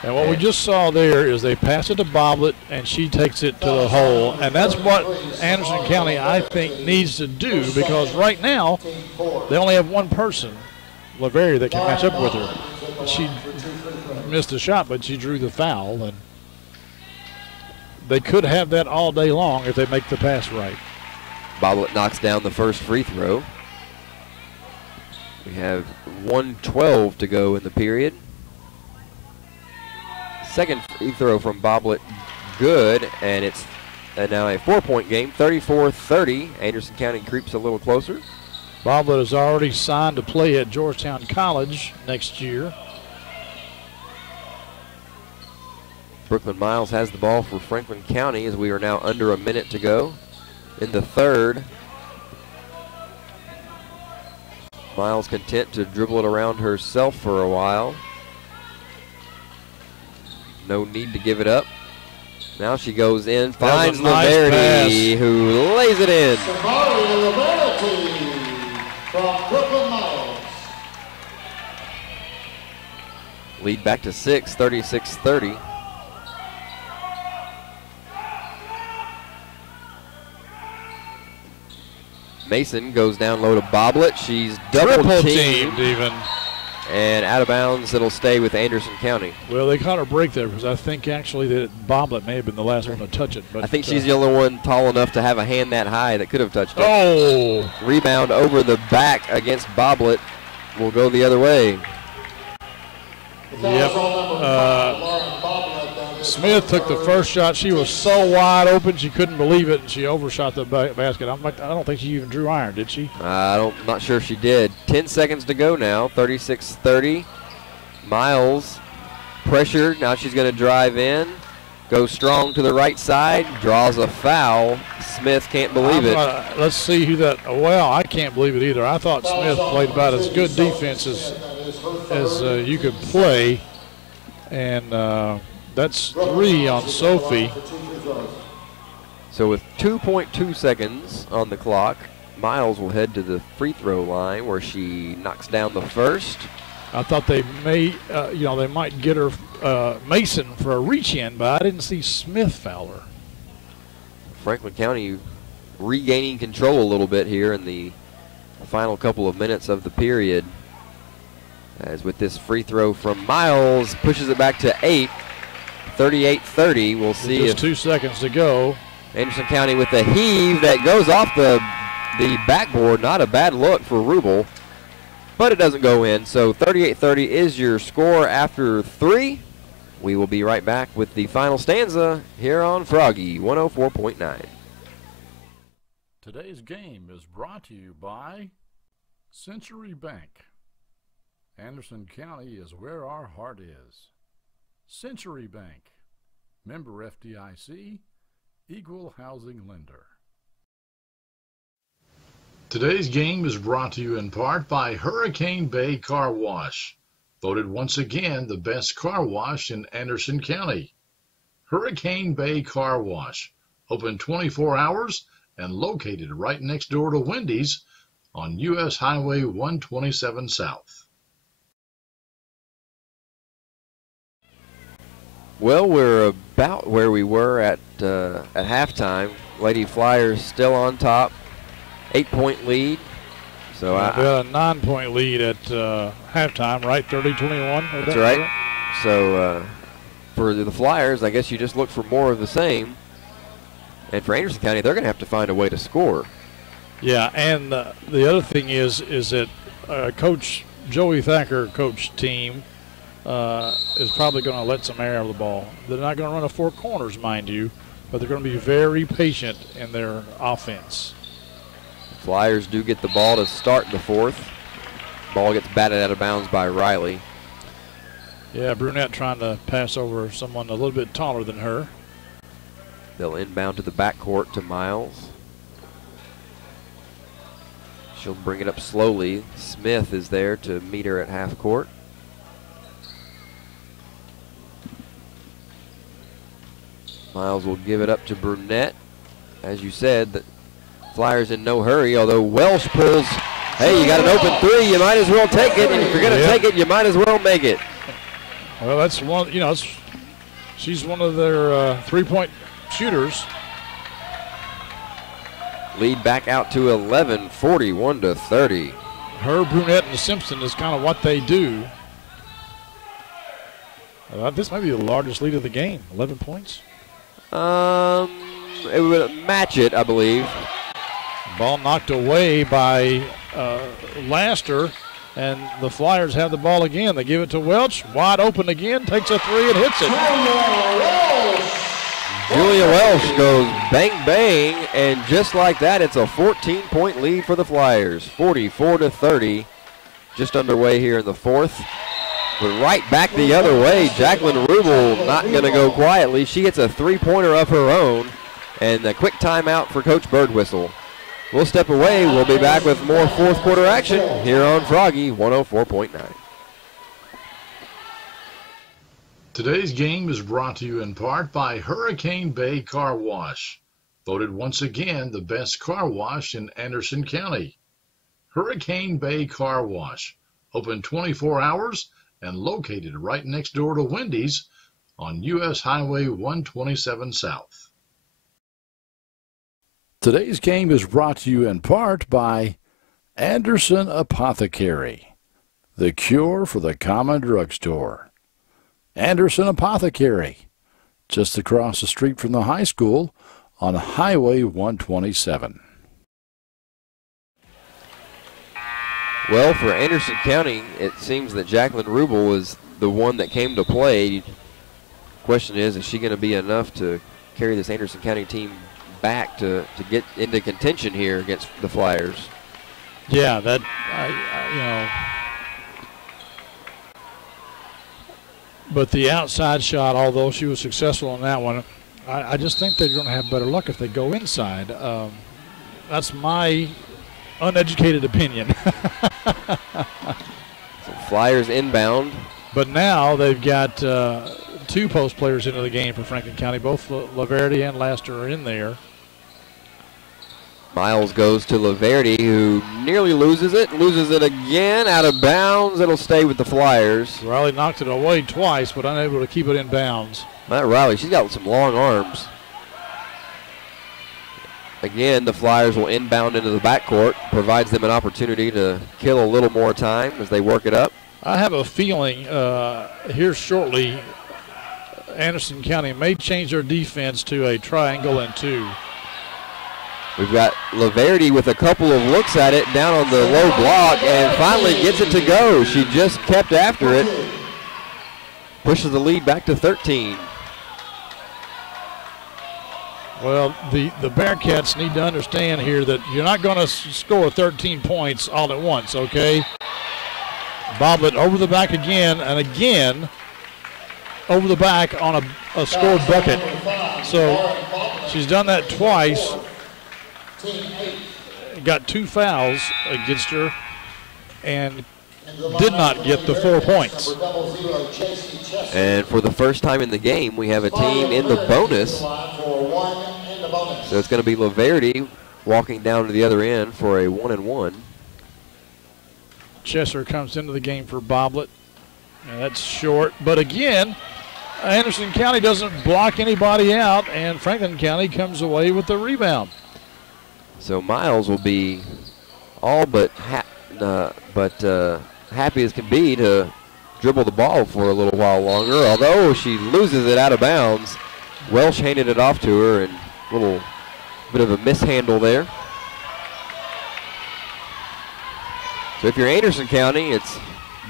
And what we just saw there is they pass it to Boblet, and she takes it to the hole. And that's what Anderson County, I think, needs to do, because right now they only have one person, Laverty, that can match up with her. She missed a shot, but she drew the foul. And they could have that all day long if they make the pass right. Boblet knocks down the first free throw. We have 1:12 to go in the period. Second free throw from Boblet, good, and it's now a 4-point game, 34-30. Anderson County creeps a little closer. Boblet is already signed to play at Georgetown College next year. Brooklyn Miles has the ball for Franklin County as we are now under a minute to go in the third. Miles content to dribble it around herself for a while. No need to give it up. Now she goes in, finds Laverty, who lays it in. From Brooklyn Miles. Lead back to 6, 36-30. Mason goes down low to Boblet. She's double teamed even. And out of bounds, it'll stay with Anderson County. Well, they caught her break there because I think actually that Boblet may have been the last one to touch it. But I think she's the only one tall enough to have a hand that high that could have touched it. Oh! Rebound over the back against Boblet will go the other way. Yep. Smith took the first shot. She was so wide open she couldn't believe it, and she overshot the basket. I don't think she even drew iron, did she? I'm not sure she did. 10 seconds to go now, 36-30. Miles pressured. Now she's going to drive in. Goes strong to the right side. Draws a foul. Smith can't believe it. Let's see who that. Well, I can't believe it either. I thought Smith played about as good defense as you could play. And that's 3 on Sophie. So with 2.2 seconds on the clock, Miles will head to the free throw line where she knocks down the first. I thought they they might get her Mason for a reach-in, but I didn't see Smith foul her. Franklin County regaining control a little bit here in the final couple of minutes of the period. As with this free throw from Miles, pushes it back to 8. 38-30. We'll see. Just 2 seconds to go. Anderson County with a heave that goes off the backboard. Not a bad look for Rubel, but it doesn't go in. So 38-30 is your score after 3. We will be right back with the final stanza here on Froggy 104.9. Today's game is brought to you by Century Bank. Anderson County is where our heart is. Century Bank, member FDIC, equal housing lender. Today's game is brought to you in part by Hurricane Bay Car Wash, voted once again the best car wash in Anderson County. Hurricane Bay Car Wash, open 24 hours and located right next door to Wendy's on U.S. Highway 127 South. Well, we're about where we were at halftime. Lady Flyers still on top, 8-point lead. So we got a 9-point lead at halftime, right? 30-21. That's right. So for the Flyers, I guess you just look for more of the same. And for Anderson County, they're going to have to find a way to score. Yeah, and the other thing is that Coach Joey Thacker coach team is probably going to let some air out of the ball. They're not going to run a 4 corners, mind you, but they're going to be very patient in their offense. Flyers do get the ball to start the 4th. Ball gets batted out of bounds by Riley. Yeah, Brunette trying to pass over someone a little bit taller than her. They'll inbound to the backcourt to Miles. She'll bring it up slowly. Smith is there to meet her at half court. Miles will give it up to Brunette. As you said, the Flyers in no hurry, although Welsh pulls. Hey, you got an open 3, you might as well take it. And if you're going to take it, you might as well make it. Well, that's one, she's one of their 3-point shooters. Lead back out to 11, 41-30. Her, Brunette, and Simpson is kind of what they do. This might be the largest lead of the game, 11 points. It would match it, I believe. Ball knocked away by Laster, and the Flyers have the ball again. They give it to Welch, wide open again, takes a 3 and hits it. Julia Welsh goes bang, bang, and just like that, it's a 14-point lead for the Flyers, 44-30, just underway here in the 4th. But right back the other way, Jacqueline Rubel not going to go quietly. She gets a 3-pointer of her own, and a quick timeout for Coach Birdwhistle. We'll step away. We'll be back with more 4th quarter action here on Froggy 104.9. Today's game is brought to you in part by Hurricane Bay Car Wash, voted once again the best car wash in Anderson County. Hurricane Bay Car Wash, open 24 hours and located right next door to Wendy's on U.S. Highway 127 South. Today's game is brought to you in part by Anderson Apothecary, the cure for the common drugstore. Anderson Apothecary, just across the street from the high school on Highway 127. Well, for Anderson County, it seems that Jacqueline Rubel was the one that came to play. Question is she going to be enough to carry this Anderson County team back to get into contention here against the Flyers? Yeah, that, you know. But the outside shot, although she was successful on that one, I just think they're going to have better luck if they go inside. That's my uneducated opinion. So Flyers inbound. But now they've got 2 post players into the game for Franklin County. Both Laverty and Laster are in there. Miles goes to Laverty, who nearly loses it again, out of bounds. It'll stay with the Flyers. Riley knocked it away twice, but unable to keep it in bounds. That Riley, she's got some long arms. Again, the Flyers will inbound into the backcourt, provides them an opportunity to kill a little more time as they work it up. I have a feeling here shortly, Anderson County may change their defense to a triangle and 2. We've got Laverty with a couple of looks at it down on the low block and finally gets it to go. She just kept after it. Pushes the lead back to 13. Well, the Bearcats need to understand here that you're not going to score 13 points all at once, okay? Boblet over the back again and again over the back on a scored bucket. So she's done that twice. Got 2 fouls against her and did not get the 4 points. And for the first time in the game, we have a team in the bonus. So it's going to be Laverty walking down to the other end for a 1-and-1. Chesser comes into the game for Boblet, and that's short. But again, Anderson County doesn't block anybody out, and Franklin County comes away with the rebound. So Miles will be all but happy as can be to dribble the ball for a little while longer. Although she loses it out of bounds, Welsh handed it off to her, and a little bit of a mishandle there. So if you're Anderson County, it's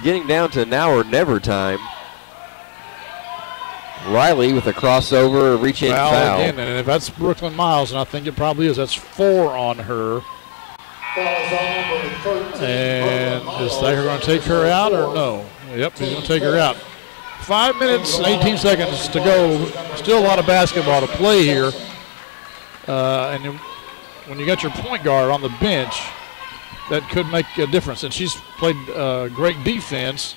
getting down to now or never time. Riley with a crossover, reach-in foul. Again, and if that's Brooklyn Miles, and I think it probably is, that's 4 on her. And is Thacker going to take her out or no? Yep, he's going to take her out. 5 minutes and 18 seconds to go. Still a lot of basketball to play here. And when you got your point guard on the bench, that could make a difference. And she's played great defense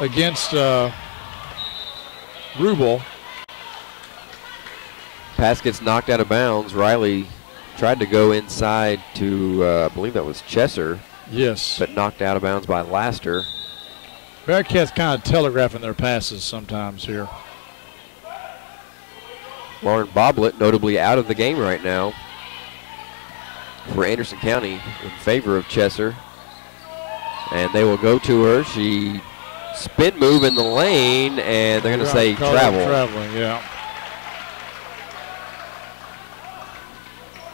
against Rubel. Pass gets knocked out of bounds. Riley tried to go inside to, I believe that was Chesser. Yes. But knocked out of bounds by Laster. Bearcats kind of telegraphing their passes sometimes here. Lauren Boblet notably out of the game right now for Anderson County in favor of Chesser. And they will go to her. She spin move in the lane, and they're going to say travel. Traveling, yeah.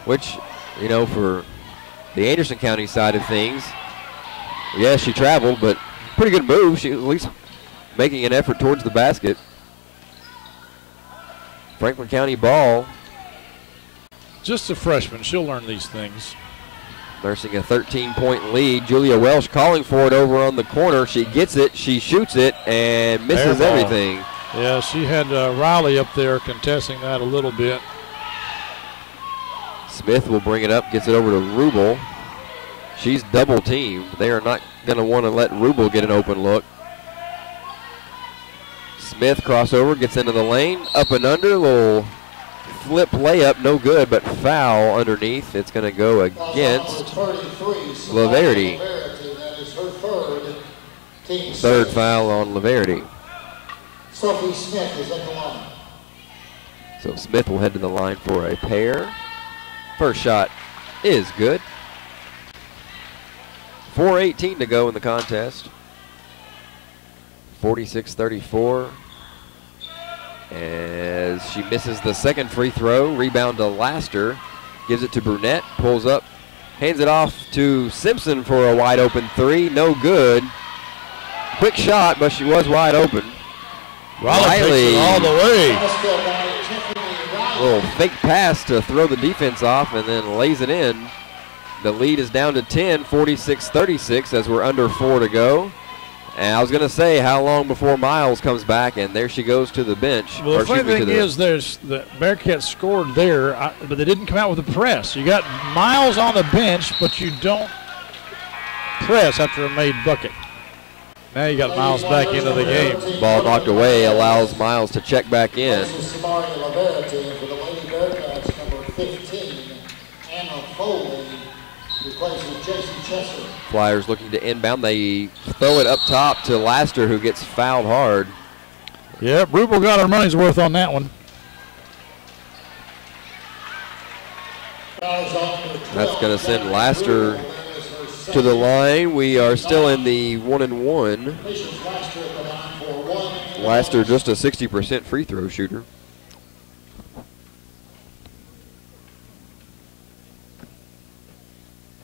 Which, you know, for the Anderson County side of things, yes, she traveled, but pretty good move. She was at least making an effort towards the basket. Franklin County ball. Just a freshman. She'll learn these things. Nursing a 13-point lead. Julia Welsh calling for it over on the corner. She gets it, she shoots it, and misses everything. Yeah, she had Riley up there contesting that a little bit. Smith will bring it up, gets it over to Rubel. She's double teamed. They are not going to want to let Rubel get an open look. Smith crossover, gets into the lane, up and under, little flip layup, no good, but foul underneath. It's going to go against Laverty. Third foul on Laverty. Sophie Smith is at the line. So Smith will head to the line for a pair. First shot is good. 4:18 to go in the contest. 46-34. As she misses the second free throw, rebound to Laster, gives it to Brunette, pulls up, hands it off to Simpson for a wide open 3, no good. Quick shot, but she was wide open. Riley takes it all the way. Little fake pass to throw the defense off and then lays it in. The lead is down to 10, 46-36 as we're under 4 to go. And I was going to say, how long before Miles comes back, and there she goes to the bench. Well, the funny thing is, there's the Bearcats scored there, but they didn't come out with a press. You got Miles on the bench, but you don't press after a made bucket. Now you got Miles back into the game. Ball knocked away allows Miles to check back in. This is Samari Laverty, and for the Lady Bearcats, number 15, Anna Foley, replaces Jason Chester. Flyers looking to inbound. They throw it up top to Laster, who gets fouled hard. Yep, Rubel got her money's worth on that one. That's going to send Laster to the line. We are still in the 1-and-1. Laster just a 60% free throw shooter.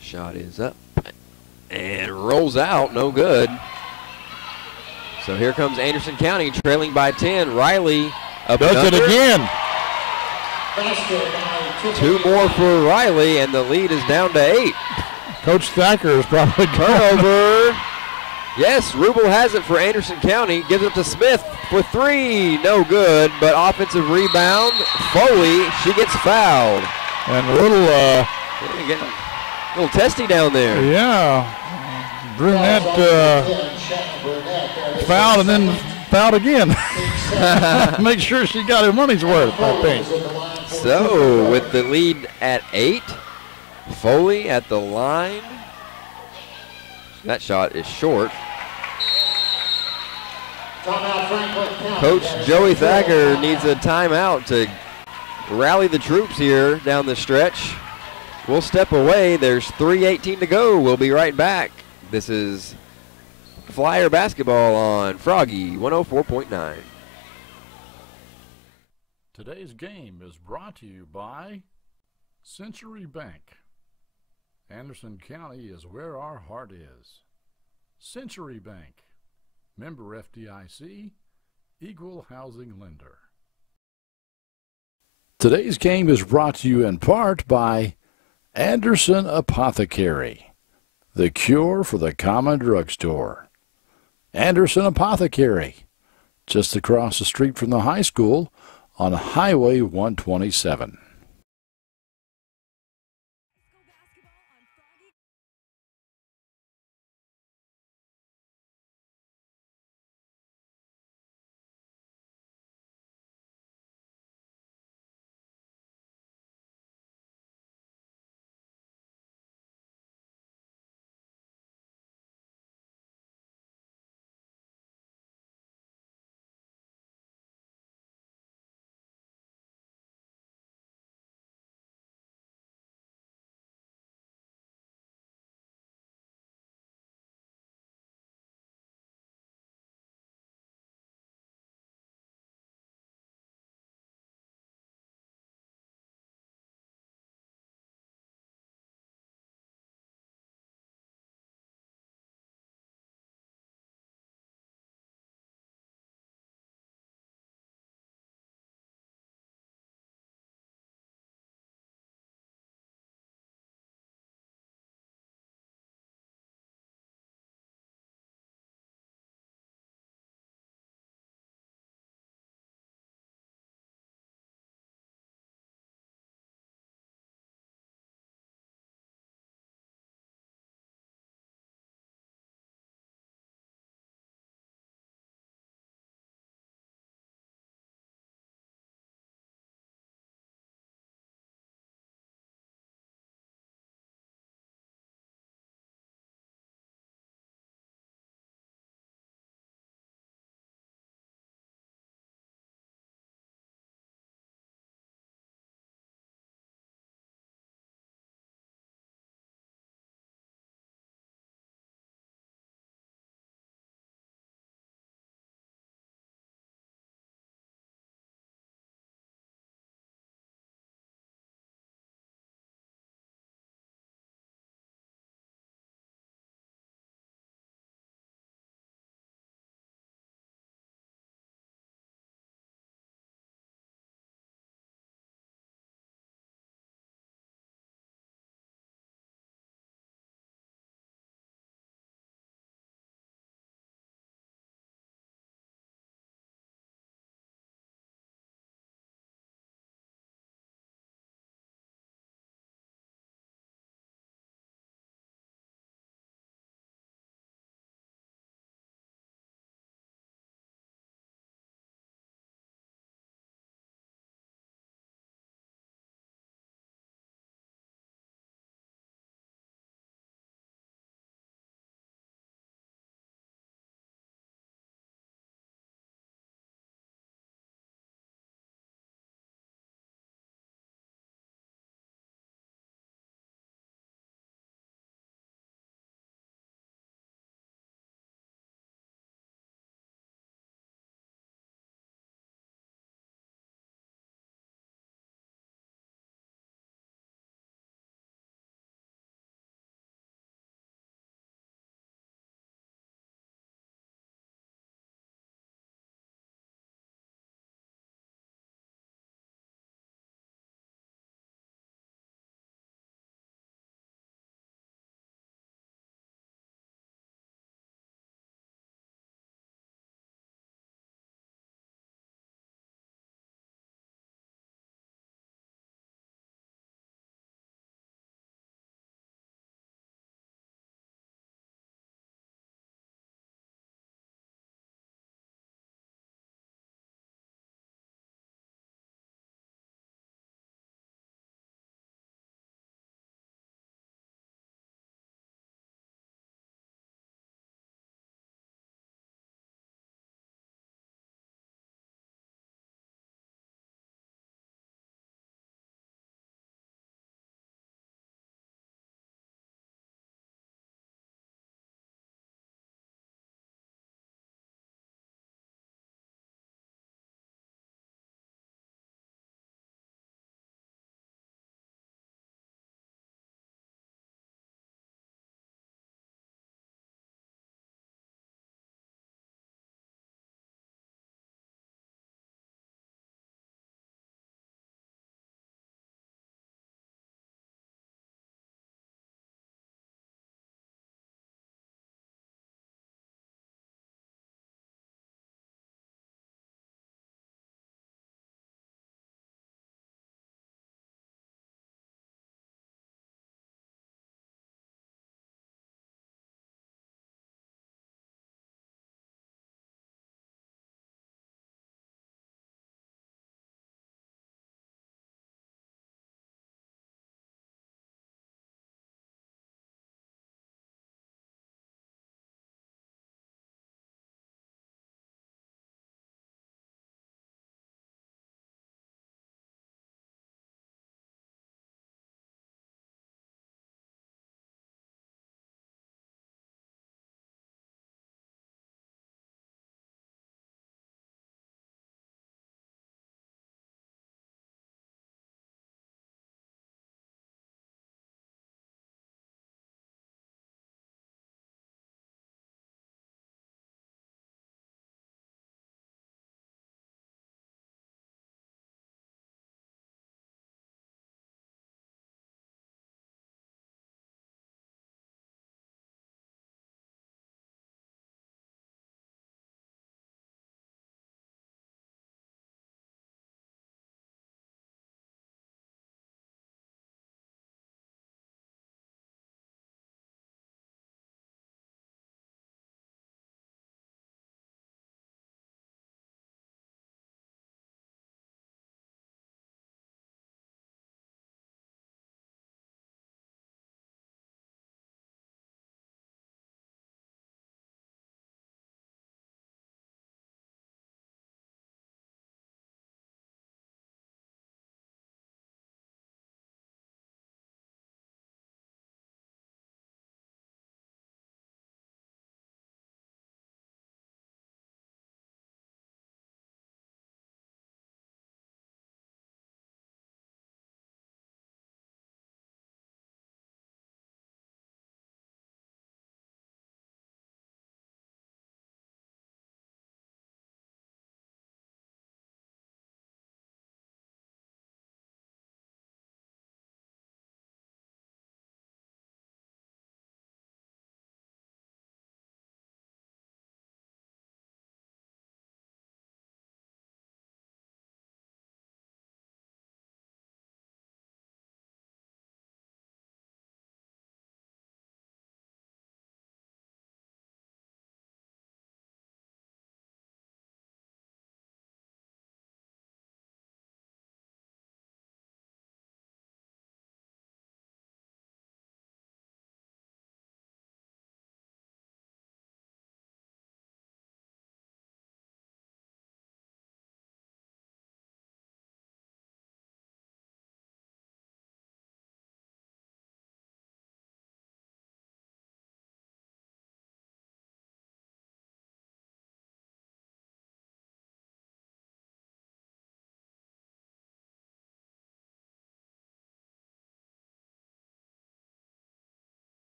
Shot is up and rolls out, no good. So here comes Anderson County trailing by 10. Riley up does it again. 2 more for Riley, and the lead is down to 8. Coach Thacker is probably turnover. Yes, Rubel has it for Anderson County. Gives it to Smith for 3. No good, but offensive rebound. Foley, she gets fouled. And a little testy down there. Yeah. Brunette fouled and then fouled again. Make sure she got her money's worth, I think. So, with the lead at 8, Foley at the line. That shot is short. Coach Joey Thacker needs a timeout to rally the troops here down the stretch. We'll step away. There's 3:18 to go. We'll be right back. This is Flyer basketball on Froggy 104.9. Today's game is brought to you by Century Bank. Anderson County is where our heart is. Century Bank, member FDIC, equal housing lender. Today's game is brought to you in part by Anderson Apothecary, the cure for the common drugstore. Anderson Apothecary, just across the street from the high school on Highway 127.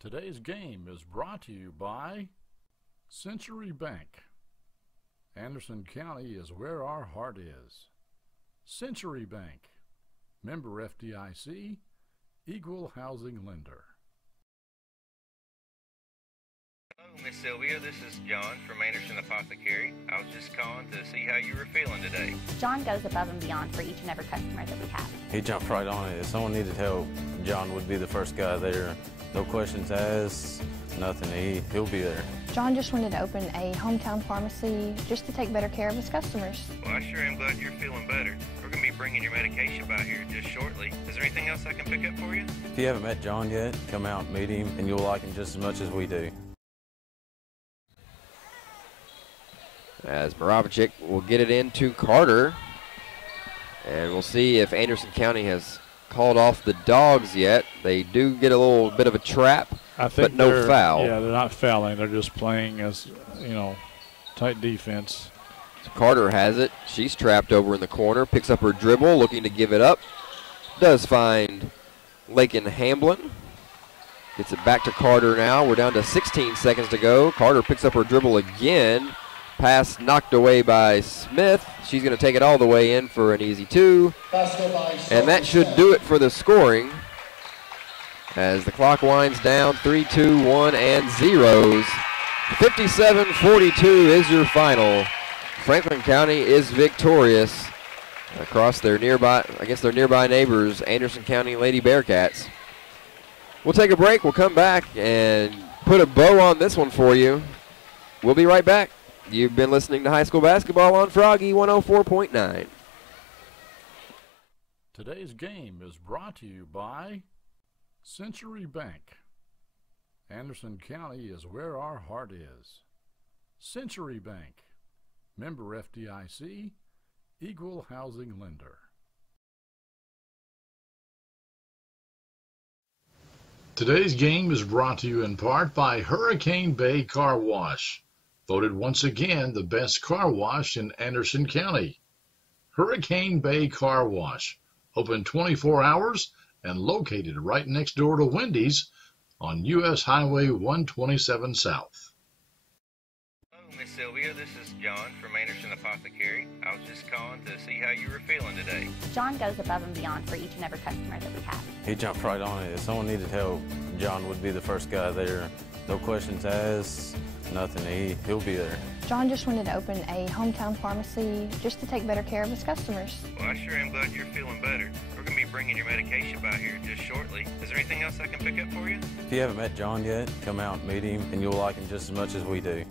Today's game is brought to you by Century Bank. Anderson County is where our heart is. Century Bank, member FDIC, equal housing lender. Hello, Miss Sylvia. This is John from Anderson Apothecary. I was just calling to see how you were feeling today. John goes above and beyond for each and every customer that we have. He jumped right on it. If someone needed help, John would be the first guy there. No questions asked, nothing. He'll be there. John just wanted to open a hometown pharmacy just to take better care of his customers. Well, I sure am glad you're feeling better. We're going to be bringing your medication by here just shortly. Is there anything else I can pick up for you? If you haven't met John yet, come out and meet him, and you'll like him just as much as we do. As Moravchik will get it into Carter. And we'll see if Anderson County has called off the dogs yet. They do get a little bit of a trap, but no foul. Yeah, they're not fouling. They're just playing as, tight defense. So Carter has it. She's trapped over in the corner. Picks up her dribble, looking to give it up. Does find Lakin Hamblin. Gets it back to Carter now. We're down to 16 seconds to go. Carter picks up her dribble again. Pass knocked away by Smith. She's going to take it all the way in for an easy two. And that should do it for the scoring. As the clock winds down, 3, 2, 1, and zeros. 57-42 is your final. Franklin County is victorious across their nearby neighbors, Anderson County Lady Bearcats. We'll take a break. We'll come back and put a bow on this one for you. We'll be right back. You've been listening to High School Basketball on Froggy 104.9. Today's game is brought to you by Century Bank. Anderson County is where our heart is. Century Bank, member FDIC, equal housing lender. Today's game is brought to you in part by Hurricane Bay Car Wash. Voted once again the best car wash in Anderson County. Hurricane Bay Car Wash, open 24 hours and located right next door to Wendy's on U.S. Highway 127 South. Hello, Miss Sylvia. This is John from Anderson Apothecary. I was just calling to see how you were feeling today. John goes above and beyond for each and every customer that we have. He jumped right on it. If someone needed help, John would be the first guy there. No questions asked, nothing. He'll be there. John just wanted to open a hometown pharmacy just to take better care of his customers. Well, I sure am glad you're feeling better. We're going to be bringing your medication by here just shortly. Is there anything else I can pick up for you? If you haven't met John yet, come out and meet him, and you'll like him just as much as we do.